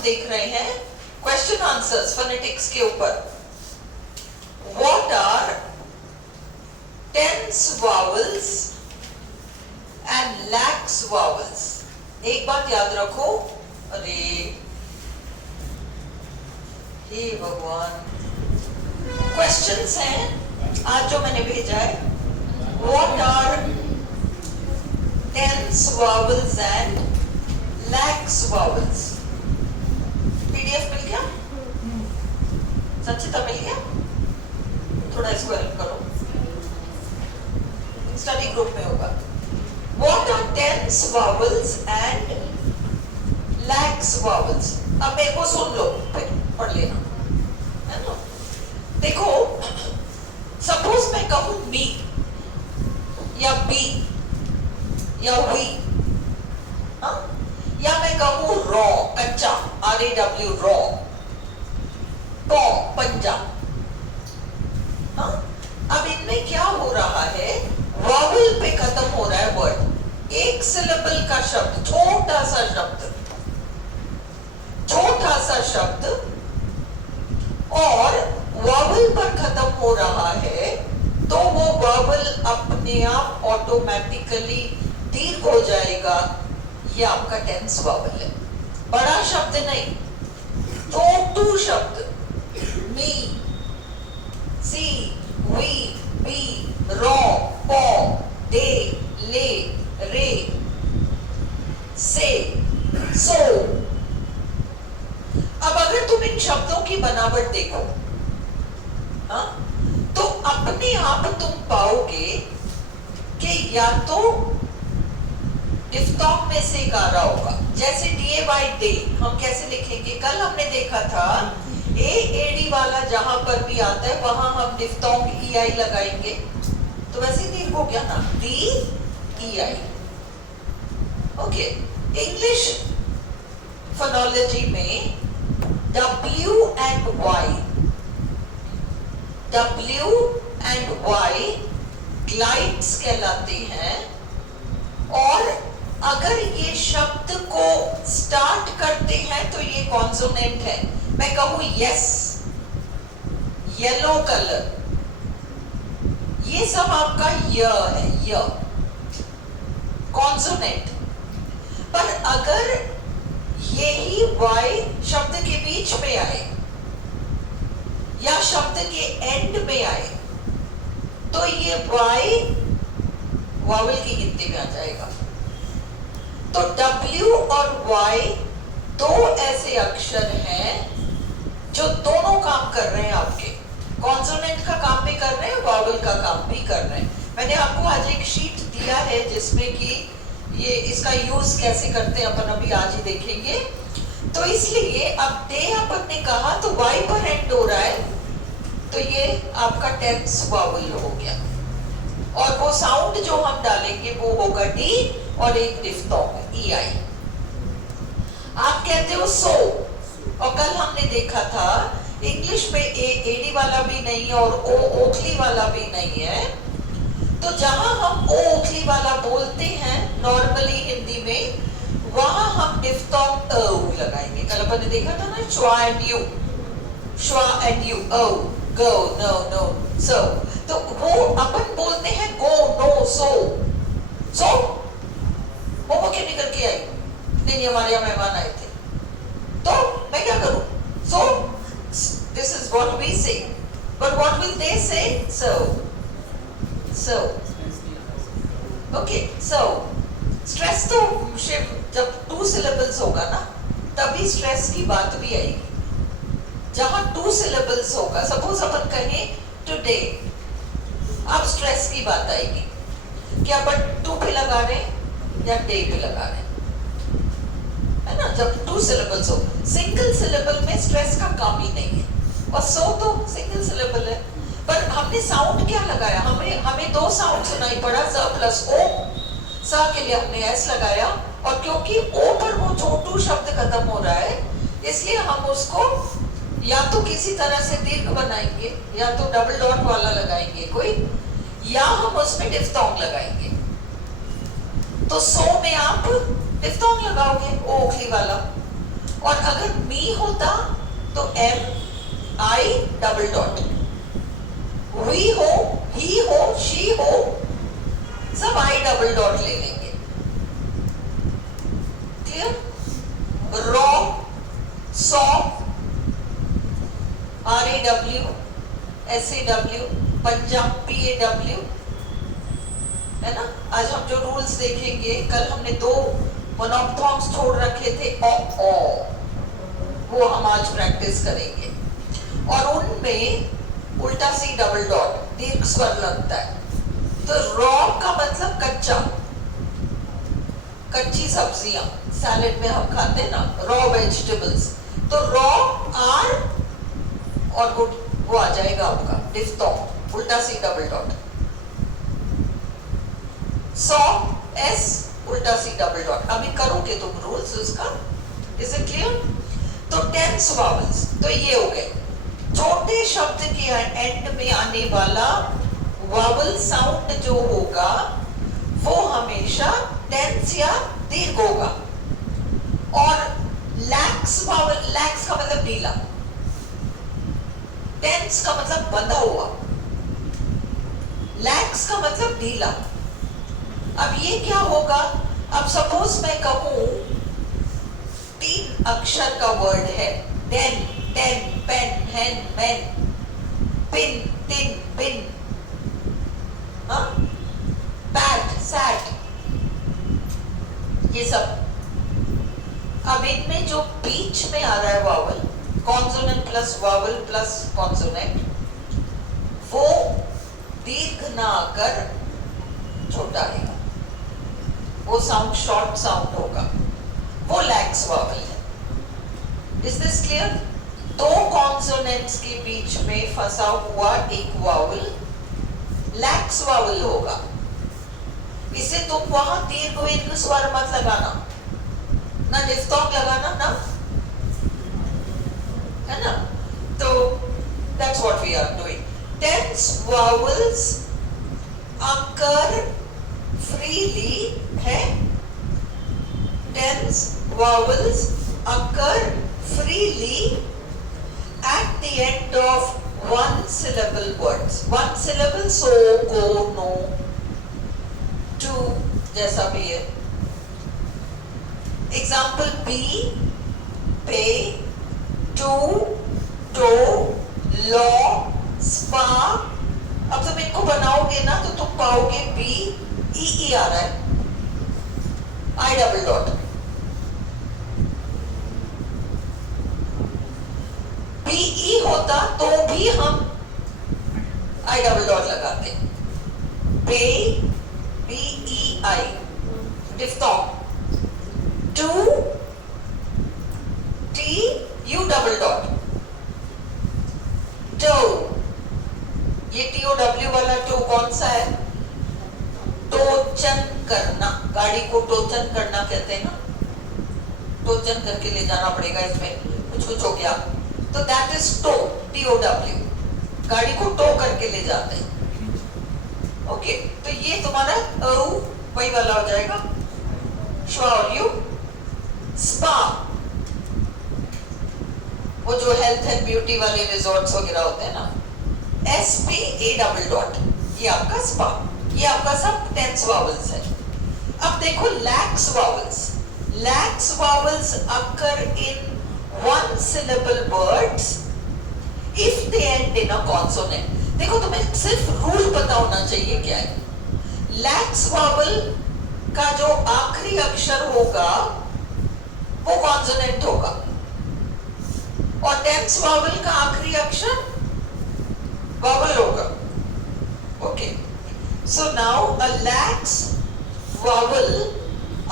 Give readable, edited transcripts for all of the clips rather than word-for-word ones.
हम देख रहे हैं क्वेश्चन आंसर्स फोनेटिक्स के ऊपर। What are tense vowels and lax vowels? एक बात याद रखो, अरे हे भगवान, क्वेश्चंस हैं आज जो मैंने भेजा है। What are tense vowels and lax vowels? PDF मिल गया? संचिता मिल गया? थोड़ा इसको हेल्प करो, स्टडी ग्रुप में होगा। What are tense vowels and lax vowels? अब मेरे को सुन लो, फिर पढ़ लेना, है ना? देखो, सपोज मैं कहूं मी या बी या वी, हाँ? या मैं कहूं रॉ, कच्चा, RAW रॉ, पॉ पंजा, हाँ? अब इनमें क्या हो रहा है? वावल पे खत्म हो रहा है वर्ड। एक सिलेबल का शब्द, छोटा सा शब्द, छोटा सा शब्द, और वावल पर खत्म हो रहा है, तो वो वावल अपने आप ऑटोमेटिकली दीर्घ हो जाएगा। ये आपका टेंस वावल है। बड़ा शब्द नहीं, छोटू शब्द, मी, सी, वी, बी, रॉ, पॉ, दे, ले, रे, से, सो। अब अगर तुम इन शब्दों की बनावट देखो, हाँ, तो अपने आप तुम पाओगे कि या तो डिफ्थोंग में से एक आ रहा होगा, जैसे DAY, हम कैसे लिखेंगे? कल हमने देखा था AAD वाला जहां पर भी आता है वहां हम डिफ्थोंग EI लगाएंगे, तो वैसे दीर्घ हो गया ना, DEI। ओके, इंग्लिश फोनोलॉजी में W and Y ग्लाइड्स कहलाते हैं, और अगर ये शब्द को स्टार्ट करते हैं तो ये कॉन्सोनेंट है। मैं कहूं यस, येलो कलर, ये सब आपका य है, य कॉन्सोनेंट। पर अगर यही Y शब्द के बीच में आए या शब्द के एंड में आए, तो ये Y वावल की गिनती में आ जाएगा। तो W और Y दो ऐसे अक्षर हैं जो दोनों काम कर रहे हैं आपके, कॉन्सोनेंट का काम भी कर रहे हैं, वावल का काम भी कर रहे हैं। मैंने आपको आज एक शीट दिया है जिसमें कि ये इसका यूज कैसे करते हैं अपन अभी आज ही देखेंगे। तो इसलिए अब दे अपन ने कहा तो Y पर एंड हो रहा है, तो ये आपका टेंस वावल हो गया, और वो साउंड जो हम डालेंगे वो होगा D और एक डिफ्थोंग EI। आप कहते हो सो, और कल हमने देखा था इंग्लिश में AD वाला भी नहीं और O ओखली वाला भी नहीं है, तो जहां हम O ओखली वाला बोलते हैं नॉर्मली हिंदी में, वहां हम डिफ्थोंग लगाएंगे। कल अपन ने देखा था ना, schwa and you, go, no, no, so. तो वो अपन बोलते हैं गो, नो, सो वो क्या निकल के आई? नहीं, हमारे यहाँ मेहमान आए थे, तो मैं क्या करूं? So this is what we say, but what will they say? So okay, so stress तो जब 2 सिलेबल्स होगा ना, तभी स्ट्रेस की बात भी आएगी। जहां 2 सिलेबल्स होगा, सपोज अपन कहें टुडे, अब स्ट्रेस की बात आएगी कि अपन 2 पे लगा रहे हैं या डे पे लगा रहे हैं, है ना? जब 2 सिलेबल्स हो, सिंगल सिलेबल में स्ट्रेस का काम ही नहीं है, और सो तो सिंगल सिलेबल है, पर हमने साउंड क्या लगाया? हमें 2 साउंड सुनाई पड़ा, स प्लस ओ। स के लिए हमने एस लगाया, और क्योंकि ओ पर वो छोटू शब्द खत्म हो रहा है, इसलिए हम उसको या तो किसी तरह से दीर्घ बनाएंगे, या तो डबल डॉट वाला लगाएंगे कोई, या हम उसमें डिफ्थोंग लगाएंगे। तो सो में आप डिफ्थोंग लगाओगे, ओ ओखली वाला, और अगर मी I डबल डॉट, वी हो, ही हो, शी हो, सब I डबल डॉट ले लेंगे। Clear? Raw, saw, RAW, SAW, Punjab PAW, है ना। आज हम जो रूल्स देखेंगे, कल हमने 2 मोनोफ्थॉन्ग्स छोड़ रखे थे ओ, वो हम आज प्रैक्टिस करेंगे। और उनमें उल्टा सी डबल डॉट दीर्घ स्वर लगता है। तो रॉ का मतलब कच्चा, कच्ची सब्जियां, सैलेड में हम खाते हैं ना, रॉ वेजिटेबल्स। तो रॉ आर और वो आ जाएगा आपका डिफ्थोंग, उल्टा C double dot. Saw S, उल्टा सी डबल डॉट। अभी करोगे तुम रूल्स उसका, इज इट क्लियर? तो टेंस वावल्स तो ये हो गए। छोटे शब्द के एंड में आने वाला वावल साउंड जो होगा वो हमेशा टेंस या दीर्घ होगा। और लैक्स वावल, लैक्स का मतलब ढीला, टेंस का मतलब बंधा हुआ, लैक्स का मतलब ढीला। अब ये क्या होगा? अब सपोज मैं कहूं 3 अक्षर का वर्ड है, डेन, टेन, पेन, हेन, मेन, पिन, तिन, बिन, बैट, सैट, ये सब। अब इनमें जो बीच में आ रहा है vowel, consonant plus vowel plus consonant, वो दीर्घ ना आकर छोटा आएगा, वो साउंड शॉर्ट साउंड होगा, वो लैक्स वावल है। Is this clear? 2 कॉन्सोनेंट्स के बीच में फंसा हुआ एक वावल लैक्स वावल होगा। इसे तुम वहां दीर्घ स्वर मत लगाना, ना डिफ्थोंग लगाना, ना, है ना। तो that's what we are doing. Tense vowels occur freely है, tense vowels occur freely at the end of one syllable words. One syllable, so, go, no, to, जैसा भी है। Example be, pay, to, law, spa। अब तुम इनको बनाओगे ना तो तुम पाओगे बी ई आ रहा है, I डबल डॉट। BE होता तो भी हम I डबल डॉट लगाते, pay, BEI, diphthong. Two, TU double dot, tow. ये TOW वाला टो कौन सा है? टोचन करना, गाड़ी को टोचन करना कहते हैं ना, टोचन करके ले जाना पड़ेगा, इसमें कुछ कुछ हो गया तो दैट इज टो, TOW, गाड़ी को टो करके ले जाते हैं। ओके, तो ये तुम्हारा वही वाला हो जाएगा, श्योर यू। स्पा, वो जो हेल्थ एंड ब्यूटी वाले रिजॉर्ट्स वगैरह होते हैं ना, SPA डबल डॉट, ये आपका स्पा, ये आपका सब टेंस वावल्स है। अब देखो lakhs vowels, lakhs vowels occur in one syllable words if they end in a consonant। देखो तुम्हें सिर्फ रूल पता होना चाहिए क्या है। लैक्स वावल का जो आखिरी अक्षर होगा वो कॉन्सोनेंट होगा, और टेंस वावल का आखिरी अक्षर वावल होगा। Okay, so now a lakhs vowel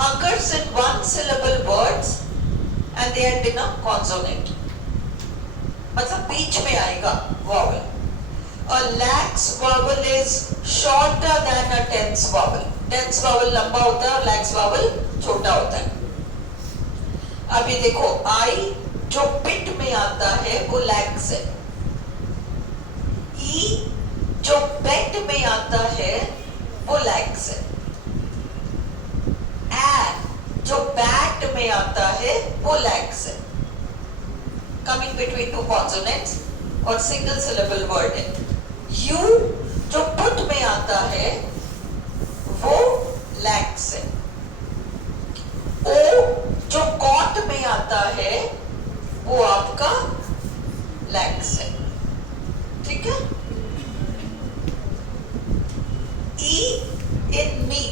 occurs in one syllable words and they end in a consonant, मतलब बीच में आएगा vowel. A lax vowel is shorter than a tense vowel. Tense vowel लंबा होता है और lax vowel छोटा होता है। अब ये देखो I जो पिट में आता है वो lax है, E जो बेट में आता है वो lax है, A जो बैट में आता है वो lax है। कमिंग बिटवीन टू कॉन्सोनेंट्स और सिंगल सिलेबल वर्ड है। यू जो पुट में आता है वो लैक्स है। ओ जो कॉट में आता है वो आपका लैक्स है। ठीक है। ई इन मी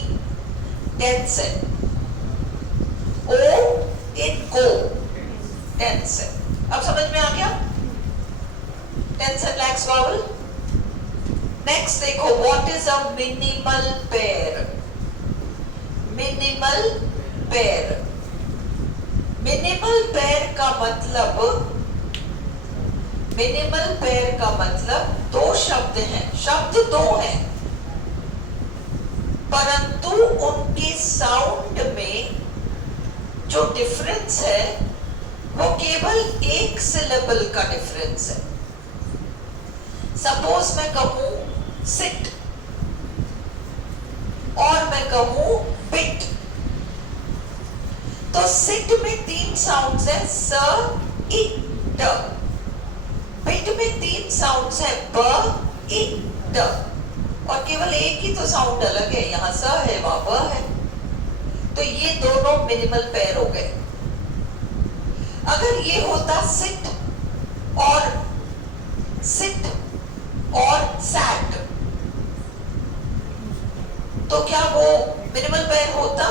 टेंस है। ओ इन गो टेंस है। अब समझ में आ गया tense and lax vowel. Next देखो what is a minimal pair. Minimal pair, minimal pair का मतलब, मिनिमल पेयर का मतलब दो शब्द हैं, शब्द दो हैं परंतु उनके साउंड में जो डिफरेंस है वो केवल एक सिलेबल का डिफरेंस है। सपोज मैं कहूं सिट और मैं कहूं बिट, तो सिट में तीन साउंड्स है स इ ड, बिट में तीन साउंड्स है ब इ ड, और केवल एक ही तो साउंड अलग है, यहां स है वहां ब है, तो ये दोनों मिनिमल पेयर हो गए। अगर ये होता सिट और सैट तो क्या वो मिनिमल पेयर होता?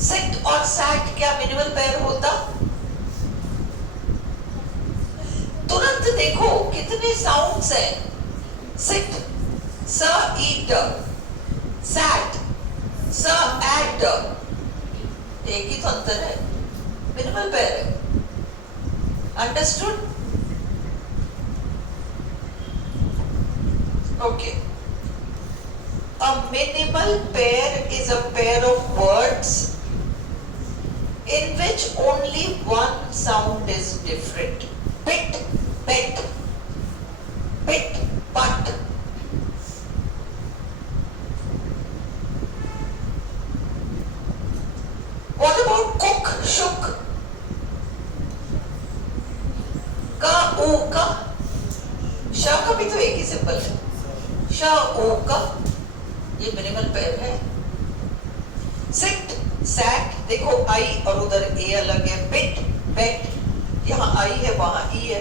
सिट और सैट क्या मिनिमल पेयर होता? तुरंत देखो कितने साउंड्स हैं, सिट स ई ड, सैट स एट ड, एक ही तो अंतर है, मिनिमल पेयर है। Understood? Okay. A minimal pair is a pair of words in which only one sound is different. Bit, bit, bit, but. What about cook, shook? का, ऊ का, श का भी तो एक ही सिंबल है, श ऊ का, ये मिनिमल पेयर है। सिट, सैट, देखो आई और उधर ए अलग है, बिट, बेट, यहाँ आई है वहां ई है।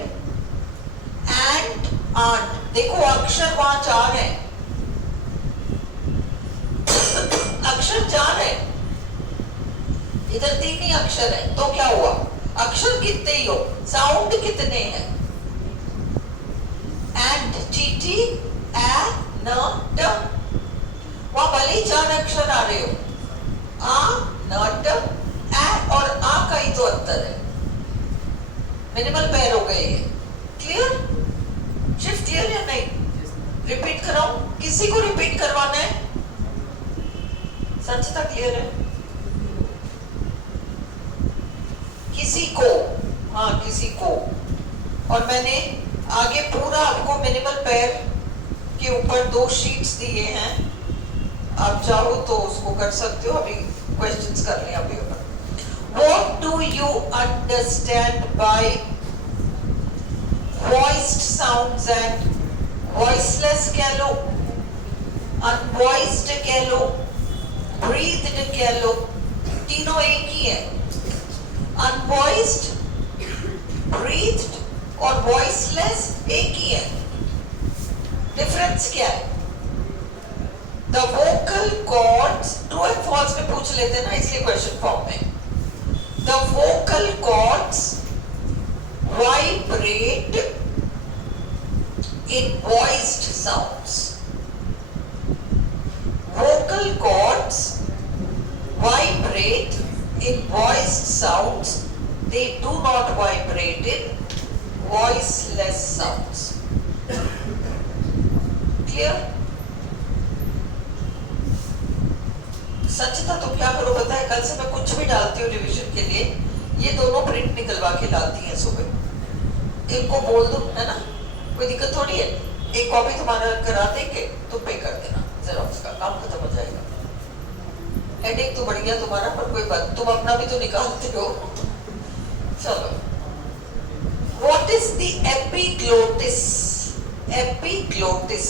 एंड, आंट, देखो अक्षर वहां चार है, अक्षर चार है, इधर तीन ही अक्षर है, तो क्या हुआ? अक्षर कितने ही हो, साउंड कितने हैं? एंड, चीटी, ए, न, ड, वहां भले ही चार अक्षर आ रहे हो, आ, न, ड, ए और आ का ही तो अंतर है, मिनिमल पेयर हो गए ये। क्लियर? शिफ्ट क्लियर या नहीं? रिपीट कराऊं? किसी को रिपीट करवाना है? संचिता क्लियर है? किसी को? हाँ किसी को। और मैंने आगे पूरा आपको मिनिमल पेयर के ऊपर 2 शीट्स दिए हैं, आप चाहो तो उसको कर सकते हो, अभी क्वेश्चंस कर लें अभी। What do you understand by voiced sounds and voiceless कह लो, unvoiced कह लो, breathed कह लो, तीनों एक ही है। Unvoiced, breathed और voiceless एक ही है। डिफरेंस क्या है? The vocal cords, true and false में पूछ लेते हैं ना, इसलिए क्वेश्चन फॉर्म में। The vocal cords vibrate in voiced sounds. Vocal cords vibrate in voiced sounds. They do not vibrate in voiceless sounds. Clear? सच्चिता तुम क्या करो पता है, कल से मैं कुछ भी डालती हूँ रिवीजन के लिए, ये दोनों प्रिंट निकलवा के लाती हैं सुबह, इनको बोल दो, है ना, कोई दिक्कत थोड़ी है, एक कॉपी तुम्हारा करा देंगे, तुम पे कर देना, जेरॉक्स का काम खत्म हो जाएगा। हेडेक तो बढ़ गया तुम्हारा, पर कोई बात, तुम अपना भी तो निकालते हो। चलो is the epiglottis? Epiglottis.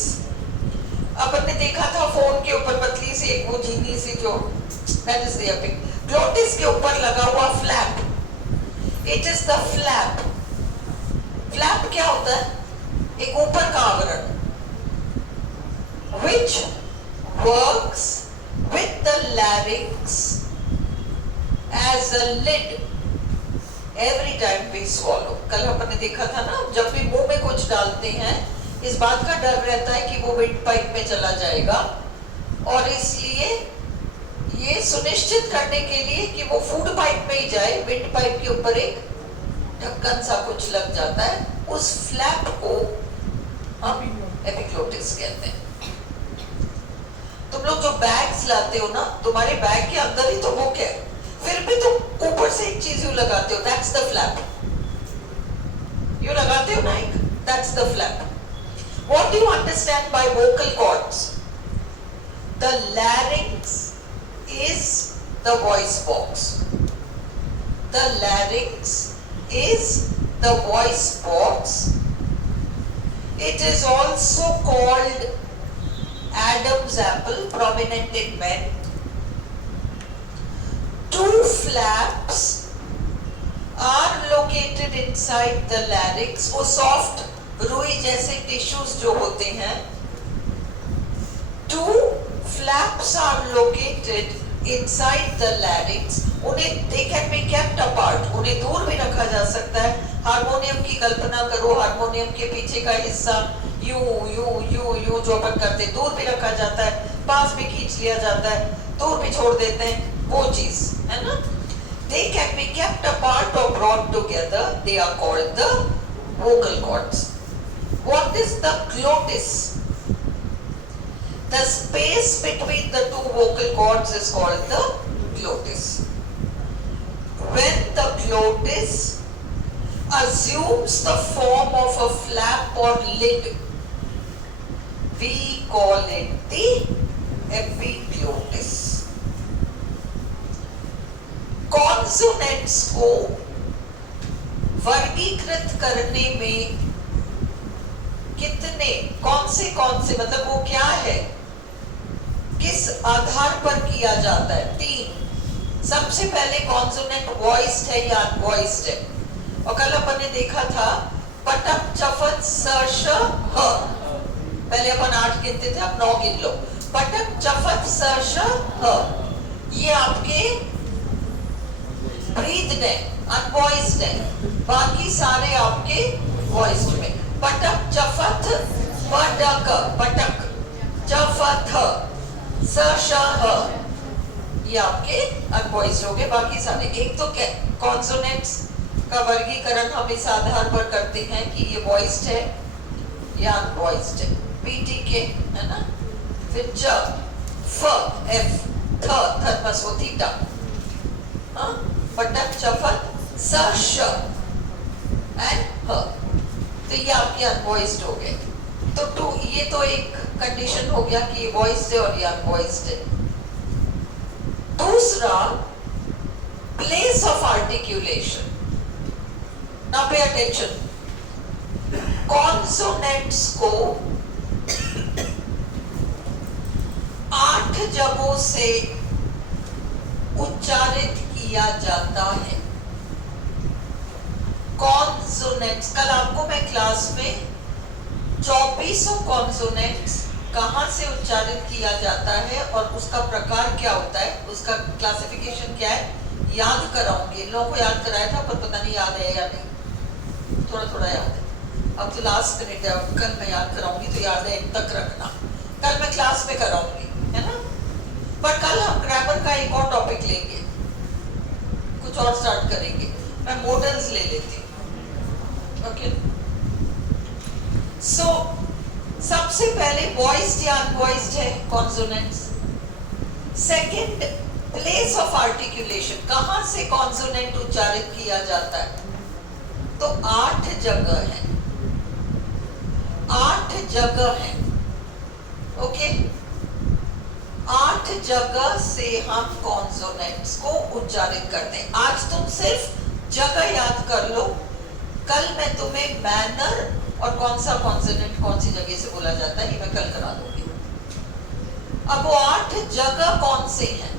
अपन ने देखा था फोन के ऊपर पतली सी एक वो झिल्ली सी जो, that is the epiglottis के ऊपर लगा हुआ flap. It is the flap. Flap क्या होता है? एक ऊपर का आवरण. Which works with the larynx as a lid every time we swallow. कल अपन ने देखा था ना, जब भी मुंह में कुछ डालते हैं इस बात का डर रहता है कि वो विंड पाइप में चला जाएगा, और इसलिए ये सुनिश्चित करने के लिए कि वो फूड पाइप में ही जाए, विंड पाइप के ऊपर एक ढक्कन सा कुछ लग जाता है, उस फ्लैप को हम एपिग्लोटिस कहते हैं. तुम लोग जो बैग्स लाते हो ना, तुम्हारे बैग के अंदर ही तो बुक है, फिर भी तुम ऊपर से एक चीज यूं लगाते हो, दैट्स द फ्लैप. यूं लगाते हो ना एक, that's the flap. What do you understand by vocal cords? The larynx is the voice box. The larynx is the voice box. It is also called Adam's apple, prominent in men. Two flaps are located inside the larynx. वो soft रुई जैसे tissues जो होते हैं. Two flaps are located inside the larynx. उन्हें they can be kept apart. उन्हें दूर भी रखा जा सकता है. हारमोनियम की कल्पना करो, हारमोनियम के पीछे का हिस्सा यूं यूं यूं यूं जो अपन करते, दूर भी रखा जाता है, पास भी खींच लिया जाता है, दूर भी छोड़ देते हैं, वो चीज है ना. They can be kept apart or brought together. They are called the vocal cords. What is the glottis? The space between the two vocal cords is called the glottis. When the glottis assumes the form of a flap or lid, we call it the epiglottis. Consonants को वर्गीकृत करने में कितने, कौन से मतलब वो क्या है, किस आधार पर किया जाता है? 3. सबसे पहले कॉन्सोनेंट वॉइस्ड है या अनवॉइस्ड है. और कल अपन ने देखा था पटक चफत स श ह. पहले अपन 8 गिनते थे, अब 9 गिन लो. पटक चफत स श ह, ये आपके ब्रीथ है, अनवॉइस्ड है. बाकी सारे आपके वॉइस्ड में. पटक चफत पटक, पटक चफत स श ह, ये आपके अनवॉइस्ड हो गए. बाकी सारे एक तो कॉन्सोनेंट्स का वर्गीकरण हम इस आधार पर करते हैं कि ये वॉइस्ड है या अनवॉइस्ड है. पीटीके है ना. फिर च फ एफ थ थर्मस थीटा. पटक चफत स श एंड ह, तो ये आपके अनवॉइस्ड हो गए. तो ये तो एक कंडीशन हो गया कि ये वॉइस्ड है और ये अनवॉइस्ड है. दूसरा, place of articulation. Now pay attention. Consonants को 8 जगहों से उच्चारित किया जाता है. कॉन्सोनेंट्स, कल आपको मैं क्लास में 24 कॉन्सोनेंट्स कहाँ से उच्चारित किया जाता है और उसका प्रकार क्या होता है, उसका क्लासिफिकेशन क्या है, याद कराऊंगी. इन लोगों को याद कराया था पर पता नहीं याद है या नहीं, थोड़ा थोड़ा याद है. अब तो लास्ट मिनट है, कल मैं याद कराऊंगी तो याद है तक रखना. कल मैं क्लास में कराऊंगी, है ना. पर कल हम ग्रामर का एक और टॉपिक लेंगे, कुछ और स्टार्ट करेंगे. मैं मॉडल्स ले लेती हूँ. ओके. सो सबसे पहले वॉइस्ड या अनवॉइस्ड है consonants. Second, place of articulation, कहां से कॉन्सोनेंट उच्चारित किया जाता है. तो 8 जगह है, 8 जगह है. ओके. 8 जगह से हम कॉन्सोनेंट्स को उच्चारित करते हैं. आज तुम सिर्फ जगह याद कर लो कल मैं तुम्हें मैनर और कौन सा कॉन्सोनेंट कौन सी जगह से बोला जाता है ये मैं कल करा दूंगी। अब वो 8 जगह कौन से हैं?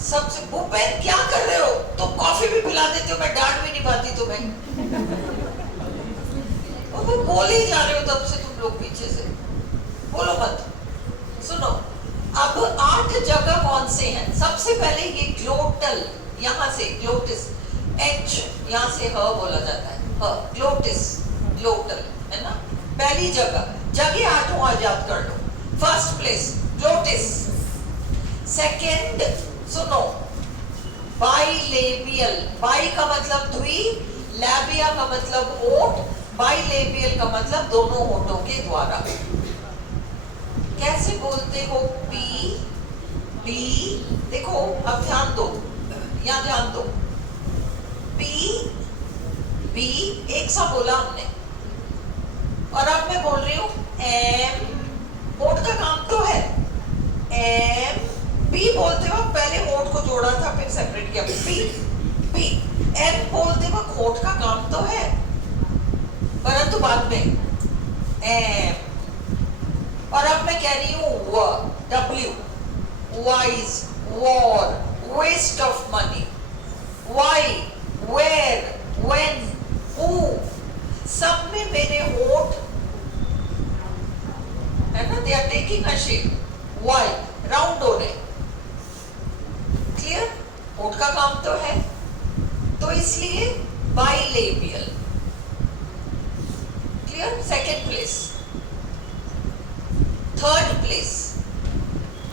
सबसे भूपेन क्या कर रहे हो? तुम कॉफी भी पिला देते हो, मैं डांट भी नहीं पाती तुम्हें। वो बोल ही जा रहे हो तब से तुम लोग पीछे से, बोलो मत। सुनो, अब 8 जगह कौन से हैं? सबसे पहले ये ग्लोटल, यहां से ग्लोटिस, एच यहां से ह बोला जाता है, ह ग्लोटिस, ग्लोटल है ना। पहली जगह 8 याद कर लो। First place glottis. सेकंड सुनो, बाइलेबियल, बाई का मतलब द्वि, लैबिया का मतलब होठ, बाइलेबियल का मतलब दोनों होठों के द्वारा। कैसे बोलते हो? पी बी, देखो अब ध्यान दो, यहां ध्यान दो। पी बी एक सा बोला हमने, और अब मैं बोल रही हूं एम, होठ का काम तो है। एम बी बोलते वक्त पहले होठ को जोड़ा था फिर सेपरेट किया, बी बी। एम बोलते वक्त होठ का काम तो है परंतु बाद में एम। और अब मैं कह रही हूं व, W, wise, war, waste of money, why, where, when, who, सब में मेरे होठ है ना, they are taking a shape, why round हो रहे। क्लियर? होठ का काम तो है, तो इसलिए bilabial. Clear? Second place. Third place,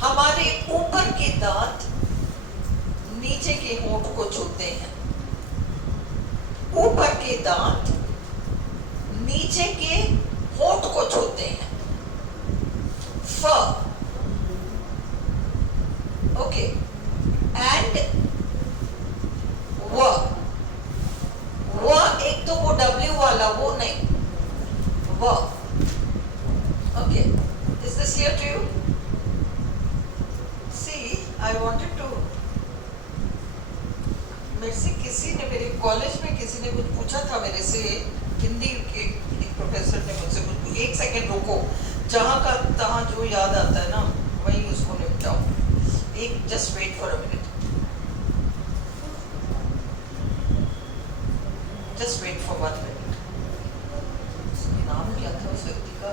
हमारे ऊपर के दांत नीचे के होठ को छूते हैं। ऊपर के दांत नीचे के होठ को छूते हैं। फ, ओके, एंड व, एक तो वो डब्ल्यू वाला, वो नहीं, व। Okay, is this clear to you? See, I wanted to, मेरे से किसी ने, मेरे कॉलेज में किसी ने कुछ पूछा था मेरे से, हिंदी के एक प्रोफेसर ने मुझसे कुछ, एक सेकेंड रुको, जहां का तहां जो याद आता है ना वही उसको निपटाओ। एक just wait for a minute, just wait for 1 minute. नाम क्या था उस व्यक्ति का?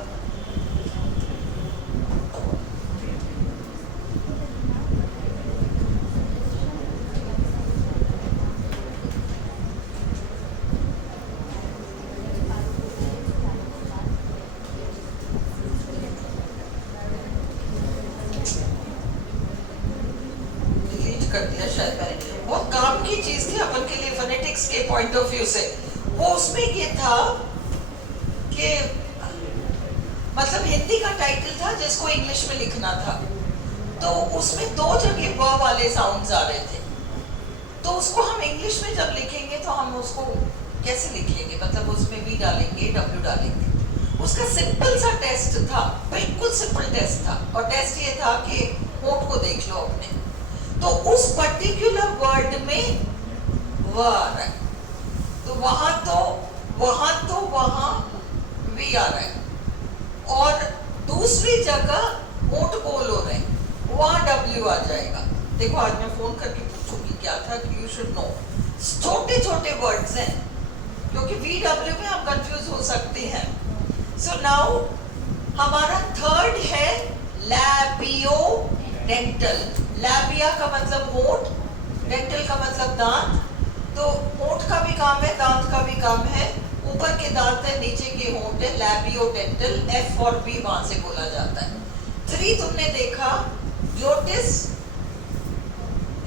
कर दिया शायद मैंने, बहुत काम की चीज थी अपन के लिए फोनेटिक्स के पॉइंट ऑफ व्यू से। वो उसमें ये था कि मतलब हिंदी का टाइटल था जिसको इंग्लिश में लिखना था, तो उसमें 2 जगह व वाले साउंड्स आ रहे थे, तो उसको हम इंग्लिश में जब लिखेंगे तो हम उसको कैसे लिखेंगे, मतलब उसमें वी डालेंगे, डब्ल्यू डालेंगे। उसका सिंपल सा टेस्ट था, बिल्कुल सिंपल टेस्ट था, और टेस्ट ये था कि होठ को देख लो अपने, तो उस पर्टिकुलर वर्ड में व आ रहा है, तो वहां वी आ रहा है, और दूसरी जगह होठ बोल हो रहे हैं, वहां डब्ल्यू आ जाएगा। देखो आज मैं फोन करके पूछूंगी क्या था कि यू शुड नो, छोटे छोटे वर्ड्स हैं, क्योंकि वी डब्ल्यू में हम कंफ्यूज हो सकते हैं। सो नाउ हमारा थर्ड है लैबियो डेंटल। लैबिया का मतलब होठ, डेंटल का मतलब दांत, तो होठ का भी काम है, दांत का भी काम है। ऊपर के दांत है, नीचे के होठ है, लैबियो डेंटल, एफ और बी वहां से बोला जाता है। 3 तुमने देखा, ग्लोटिस,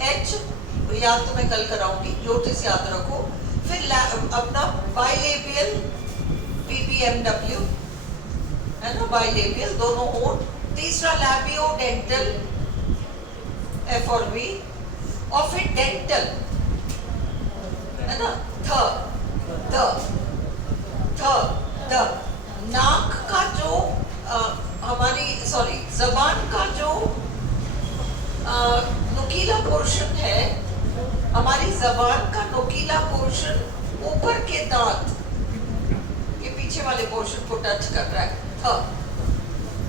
एच याद तो मैं कल कराऊंगी, ग्लोटिस याद रखो। फिर अपना बाइलेबियल, पीपीएमडब्ल्यू है ना, बाइलेबियल दोनों होठ। तीसरा लैबियो डेंटल, एफ और बी, और फिर डेंटल है ना, द नाक का जो जबान का जो नुकीला पोर्शन है, हमारी जबान का नुकीला पोर्शन ऊपर के दांत के पीछे वाले पोर्शन को टच कर रहा है,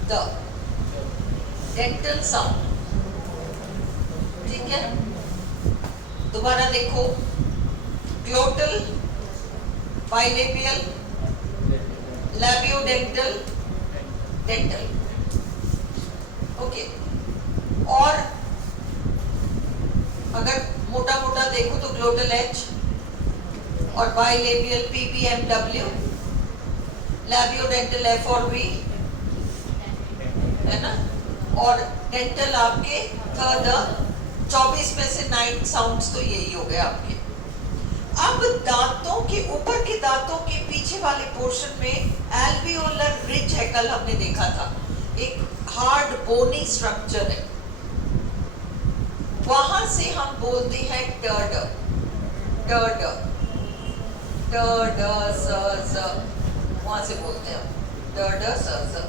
द डेंटल साउंड। ठीक है, दोबारा देखो, glottal, bilabial, labiodental, dental. Okay, और अगर मोटा मोटा देखो तो ग्लोटल एच और बाइलेबियल PBMW, लैबियोडेंटल F और V, है ना, और डेंटल आपके थर्ड। 24 में से 9 साउंड्स तो यही हो गए आपके। अब दांतों के ऊपर के दांतों के पीछे वाले पोर्शन में एल्वियोलर रिज है, कल हमने देखा था, एक हार्ड बोनी स्ट्रक्चर है, वहां से हम बोलते हैं टर्ड, टर्ड, टर्ड स, वहां से बोलते हैं टर्ड स,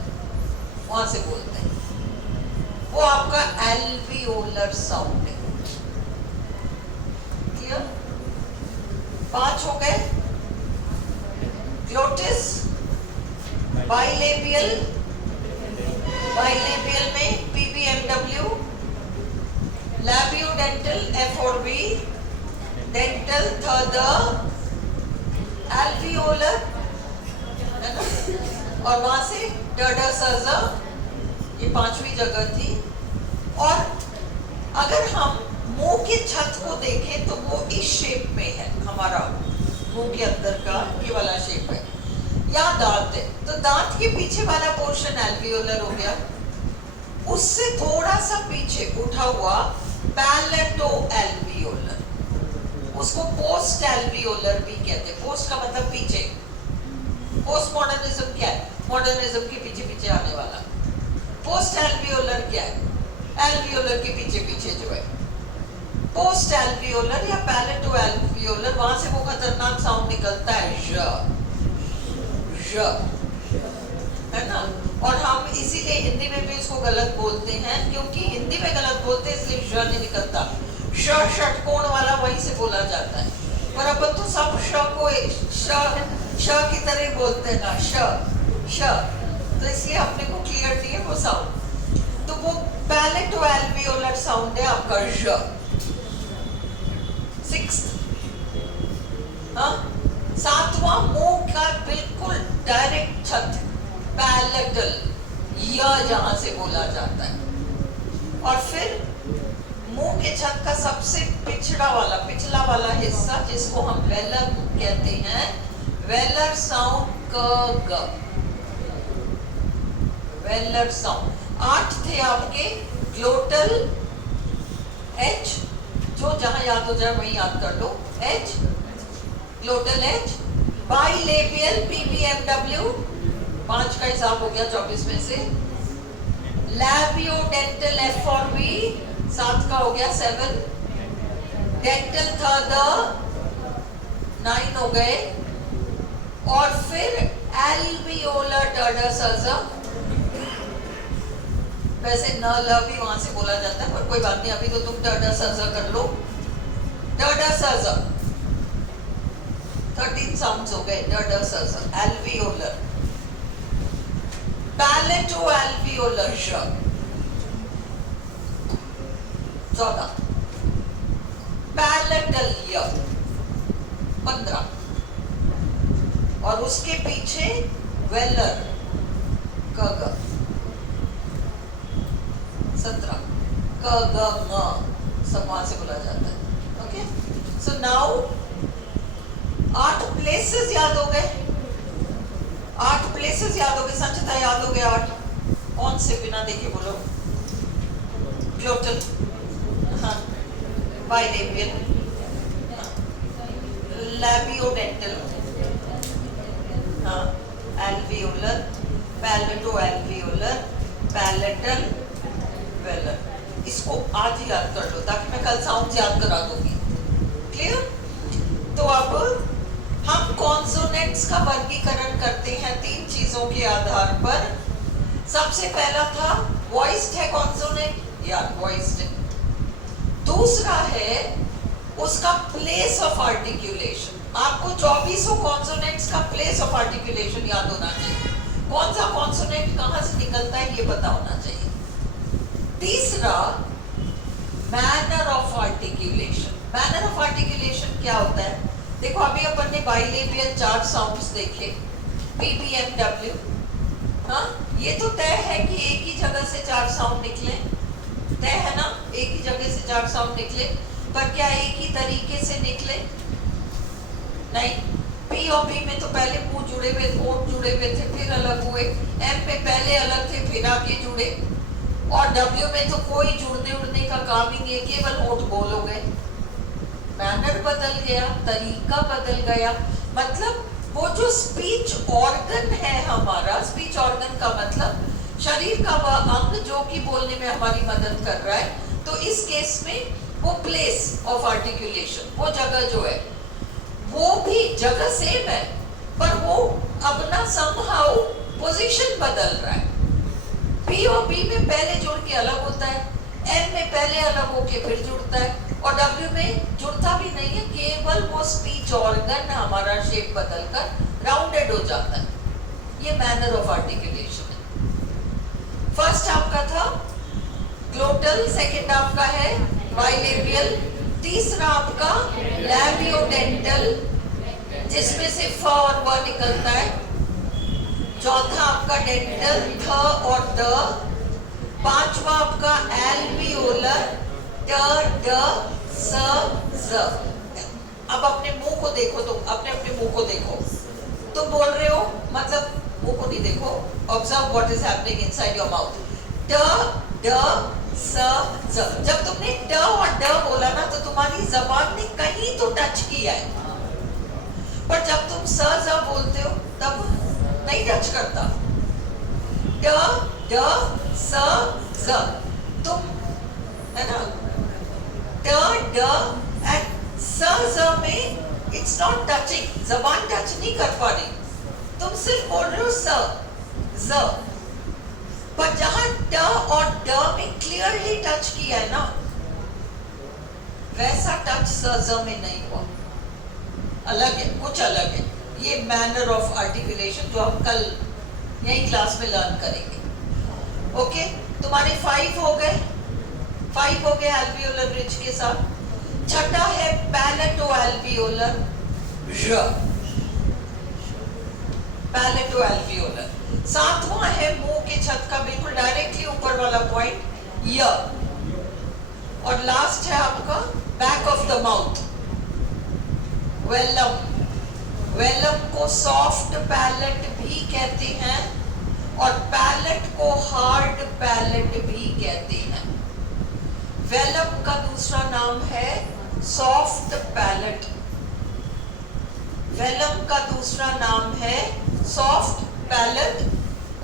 वहां से बोलते हैं, वो आपका एल्वियोलर साउंड है। क्लियर? 5 हो गए, ग्लोटिस, बाइलेबियल, बाइलेबियल में PBMW, लैबियोडेंटल F और V, डेंटल थर्ड, एल्वियोलर, है ना, और वहां से टर्डसर्जा, ये 5वीं जगह थी। और अगर हम मुंह के छत को देखें तो वो इस शेप में है, हमारा मुंह के अंदर का ये वाला शेप है, या दांत है, तो दांत के पीछे वाला पोर्शन एल्वियोलर हो गया। उससे थोड़ा सा पीछे उठा हुआ पैलेटो एल्वियोलर, उसको पोस्ट एल्वियोलर भी कहते हैं। पोस्ट का मतलब पीछे, पोस्ट मॉडर्निज्म क्या है? मॉडर्निज्म के पीछे पीछे आने वाला। पोस्ट एल्वियोलर क्या है? एल्वियोलर के पीछे पीछे जो है। पोस्ट एल्वियोलर या पैलेटो एल्वियोलर, वहां से वो खतरनाक साउंड निकलता है ज, है ना, और हम इसीलिए हिंदी में भी इसको गलत बोलते हैं, क्योंकि हिंदी में गलत बोलते हैं इसलिए ज नहीं निकलता। षटकोण वाला वहीं से बोला जाता है, पर अपन तो सब श को श की तरह बोलते हैं ना, श, तो इसलिए अपने को क्लियर नहीं है वो साउंड। तो वो पैलेटो एल्वियोलर साउंड है आपका ज। 6, हाँ, 7वां मुंह का बिल्कुल डायरेक्ट छत, पैलेटल, यह जहां से बोला जाता है। और फिर मुंह के छत का सबसे पिछड़ा वाला, पिछला वाला हिस्सा जिसको हम वेलर कहते हैं, वेलर साउंड क, वेलर साउंड। 8 थे आपके, ग्लोटल H, जो जहां याद हो जाए वहीं याद कर लो, H, glottal H, bilabial PBMW, 5 का हिसाब हो गया 24 में से, लैबियोडेंटल F और V, 7 का हो गया 7, डेंटल थर्ड 9 हो गए, और फिर एल्वियोलर टर्डसर्जा, वैसे न ल भी वहां से बोला जाता है, पर कोई बात नहीं, अभी तो तुम टर्डसर्जा कर लो। टर्डसर्जा 13 साउंड्स हो गए, टर्डसर्जा, एल्वियोलर, पैलेटो एल्वियोलर 14, पैलेटल 15, और उसके पीछे वेलर क, 17, क ग म, सब वहां से बोला जाता है। ओके, सो नाउ 8 प्लेसेस याद हो गए, 8 प्लेसेस याद हो गए, संचिता याद हो गया 8। कौन से बिना देखे बोलो? ग्लोटल, हाँ, बाइलेबियल, लैबियोडेंटल, हाँ, alveolar, palato alveolar, palatal, velar. इसको आज ही याद कर लो ताकि मैं कल साउंड याद करा दूंगी। क्लियर? तो अब हम कॉन्सोनेंट्स का वर्गीकरण करते हैं 3 चीजों के आधार पर। सबसे पहला था वॉइस्ड है कॉन्सोनेंट या वॉइस्ड है। दूसरा है उसका प्लेस ऑफ आर्टिकुलेशन, आपको 24 कॉन्सोनेंट्स का प्लेस ऑफ आर्टिकुलेशन याद होना चाहिए, कौन सा कॉन्सोनेंट कहां से निकलता है ये पता होना चाहिए। तीसरा, manner of articulation. Manner of articulation क्या होता है? देखो अभी अपन ने बाइलेबियल 4 साउंड्स देखे, पी बी एम डब्ल्यू। हाँ, ये तो तय है कि एक ही जगह से 4 साउंड निकले, तय है ना, एक ही जगह से 4 साउंड निकले, पर क्या एक ही तरीके से निकले? नहीं। पी और बी में तो पहले मुंह जुड़े हुए, होंठ जुड़े हुए थे, फिर अलग हुए। एम में पहले अलग थे, फिर आके जुड़े। और डब्ल्यू में तो कोई जुड़ने उड़ने का काम ही नहीं है, केवल होंठ गोल हो गए। मैनर बदल गया, तरीका बदल गया। मतलब वो जो स्पीच ऑर्गन है हमारा, स्पीच ऑर्गन का मतलब शरीर का वह अंग जो कि बोलने में हमारी मदद कर रहा है, तो इस केस में वो प्लेस ऑफ आर्टिकुलेशन, वो जगह जो है, वो भी जगह सेम है, पर वो अपना समहाउ पोजीशन बदल रहा है। पी और बी में पहले जुड़ के अलग होता है, एन में पहले अलग होके फिर जुड़ता है, और डब्ल्यू में जुड़ता भी नहीं है, केवल वो स्पीच ऑर्गन हमारा शेप बदलकर राउंडेड हो जाता है। ये मैनर ऑफ आर्टिकुलेशन है। फर्स्ट आपका था ग्लोटल, सेकंड आपका है बाइलेबियल, तीसरा आपका लैबियोडेंटल जिसमें से फ और व निकलता है, चौथा आपका डेंटल, थ और द, पांचवा आपका एल्वियोलर, ट ड स ज। अब अपने मुंह को देखो, तुम अपने मुंह को देखो, तुम बोल रहे हो, मतलब मुंह को नहीं देखो, observe what is happening inside your mouth. ट ड स ज। जब तुमने ट और ड बोला ना, तो तुम्हारी जबान ने कहीं तो टच किया है, पर जब तुम स ज बोलते हो तब नहीं टच करता। ट ड स ज, तुम है ना, ट ड एंड स ज में इट्स नॉट टचिंग, जबान टच नहीं कर पा रही, तुम सिर्फ बोल रहे हो स ज, पर जहां ट और ड में क्लियरली टच किया है ना, वैसा टच स ज में नहीं हुआ, अलग है, कुछ अलग है। ये मैनर ऑफ आर्टिकुलेशन जो हम कल यही क्लास में लर्न करेंगे। ओके, तुम्हारे 5 हो गए, 5 हो गए एल्वियोलर रिज के साथ। छठा है पैलेटो एल्वियोलर, पैलेटो एल्वियोलर। सातवां है मुंह के छत का बिल्कुल डायरेक्टली ऊपर वाला पॉइंट, य। और लास्ट है आपका back of the mouth, velum. Velum को सॉफ्ट पैलेट भी कहते हैं और पैलेट को हार्ड पैलेट भी कहते हैं। वेलम का दूसरा नाम है सॉफ्ट पैलेट, वेलम का दूसरा नाम है सॉफ्ट पैलेट,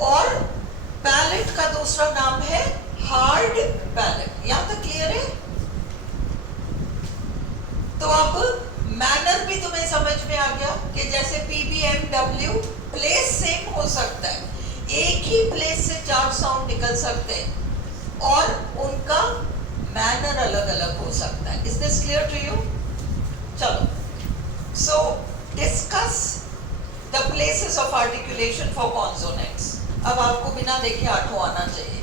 और पैलेट का दूसरा नाम है हार्ड पैलेट। यहां तक क्लियर है? तो अब मैनर भी तुम्हें समझ में आ गया कि जैसे PBMW प्लेस सेम हो सकता है, एक ही प्लेस से 4 साउंड निकल सकते हैं और उनका मैनर अलग अलग हो सकता है। Is this clear to you? चलो, so discuss the places of articulation for consonants. अब आपको बिना देखे 8 आना चाहिए।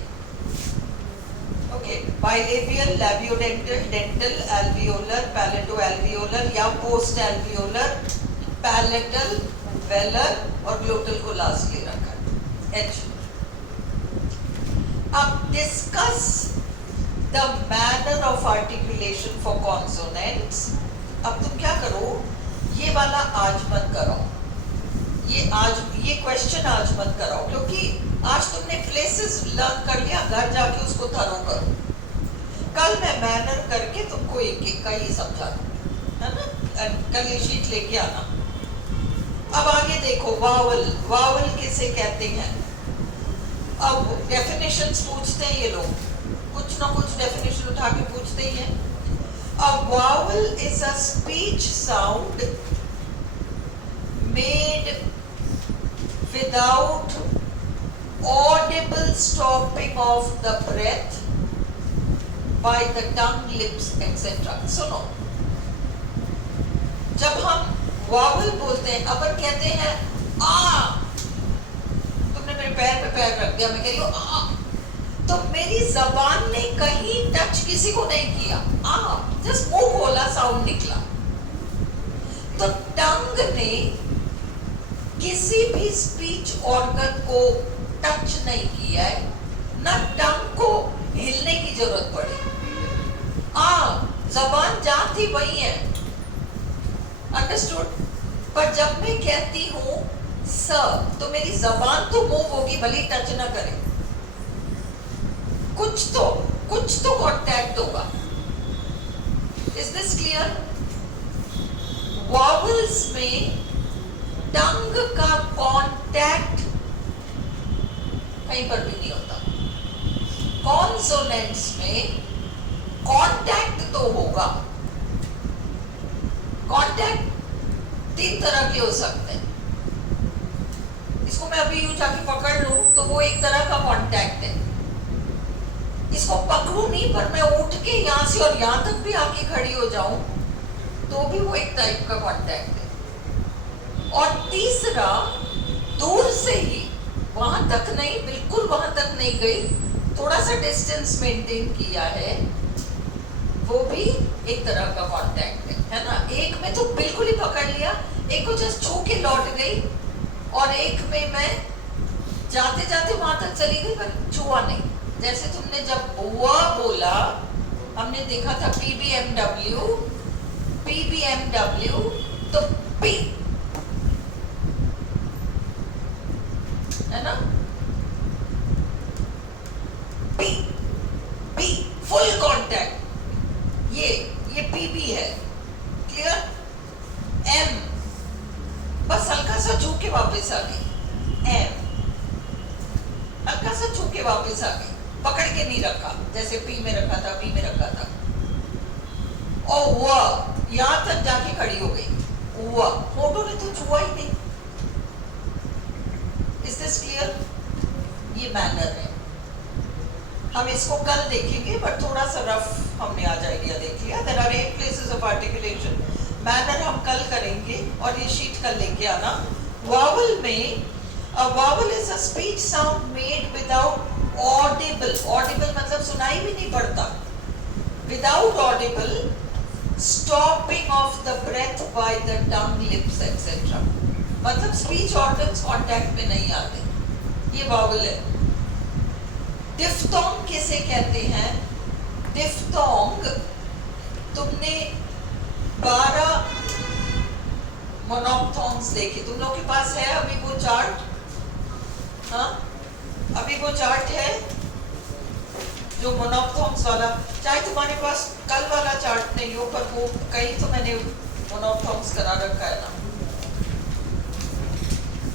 Okay, bilabial, labiodental, dental, alveolar, palato alveolar या पोस्ट एल्वियोलर, पैलेटल, वेलर और ग्लोटल को लास्टली रखा है, H। अब discuss the manner of articulation for consonants. अब तुम क्या करो, ये वाला आज मत करो, ये क्वेश्चन आज मत कराओ, क्योंकि आज तुमने प्लेसेस लर्न कर लिया, घर जाके उसको थरो करो। कल मैं मैनर करके तुमको एक एक का ही समझा दूं, है ना? कल ये शीट लेके आना। अब आगे देखो, वावल, वावल किसे कहते हैं? अब डेफिनेशंस पूछते हैं ये लोग, कुछ ना कुछ डेफिनेशन उठा के पूछते ही हैं। अब vowel is a speech sound made without audible stopping of the breath by the tongue, lips, etc. सुनो, जब हम वावल बोलते हैं। अपन कहते हैं आ, तुमने मेरे पैर पे पैर रख दिया, मैं कह रही हूँ आ, तो मेरी जबान ने कहीं टच किसी को नहीं किया, आ जस्ट मुंह खोला, साउंड निकला। तो टंग ने किसी भी स्पीच ऑर्गन को टच नहीं किया है, ना टंग को हिलने की जरूरत पड़ी। जबान जहां थी वही है, अंडरस्टूड। पर जब मैं कहती हूं स, तो मेरी जबान तो मूव होगी, भले टच ना करे, कुछ तो कांटेक्ट होगा। Is this clear? वॉवल्स में टंग का कांटेक्ट कहीं पर भी नहीं होता। कॉन्सोनेंट्स में कांटेक्ट तो होगा। कांटेक्ट 3 तरह के हो सकते हैं। इसको मैं अभी यूं जाके पकड़ लूं तो वो एक तरह का कांटेक्ट है। इसको पकड़ू नहीं, पर मैं उठ के यहां से और यहां तक भी आके खड़ी हो जाऊं तो भी वो एक टाइप का कांटेक्ट है। और तीसरा, दूर से ही, वहां तक नहीं, बिल्कुल वहां तक नहीं गई, थोड़ा सा डिस्टेंस मेंटेन किया है, वो भी एक तरह का कांटेक्ट है ना। एक में तो बिल्कुल ही पकड़ लिया, एक को जस्ट छू के लौट गई, और एक में मैं जाते जाते वहां तक चली गई पर छुआ नहीं। जैसे तुमने जब बुआ बोला, हमने देखा था PBMW, तो पी है ना, पी पी फुल कांटेक्ट, ये PB है, क्लियर। M बस हल्का सा छू के वापस आ गई, M हल्का सा छू के वापस आ गई, पकड़ के नहीं रखा, जैसे पी में रखा था, पी में रखा था। और वह यहां तक जाके खड़ी हो गई, वह फोटो ने तो छुआ ही नहीं। Is this clear? ये मैनर है। हम इसको कल देखेंगे, बट थोड़ा सा रफ हमने आज आइडिया देख लिया। There are 8 places of articulation. Manner हम कल करेंगे, और ये शीट कल लेके आना। वावल में, a vowel is a speech sound made without audible, audible मतलब सुनाई भी नहीं पड़ता, without audible stopping of the breath by the tongue, lips etc. मतलब speech organs contact में नहीं आते, ये vowel है। डिफ्थोंग किसे कहते हैं? डिफ्थोंग, तुमने 12 मोनोप्थोंग्स देखे, तुम लोग के पास है अभी वो चार्ट? हाँ, अभी वो चार्ट है जो मोनोप्थोंग्स वाला, चाहे तुम्हारे पास कल वाला चार्ट नहीं हो, पर वो कहीं तो मैंने मोनोप्थोंग्स करा रखा है ना,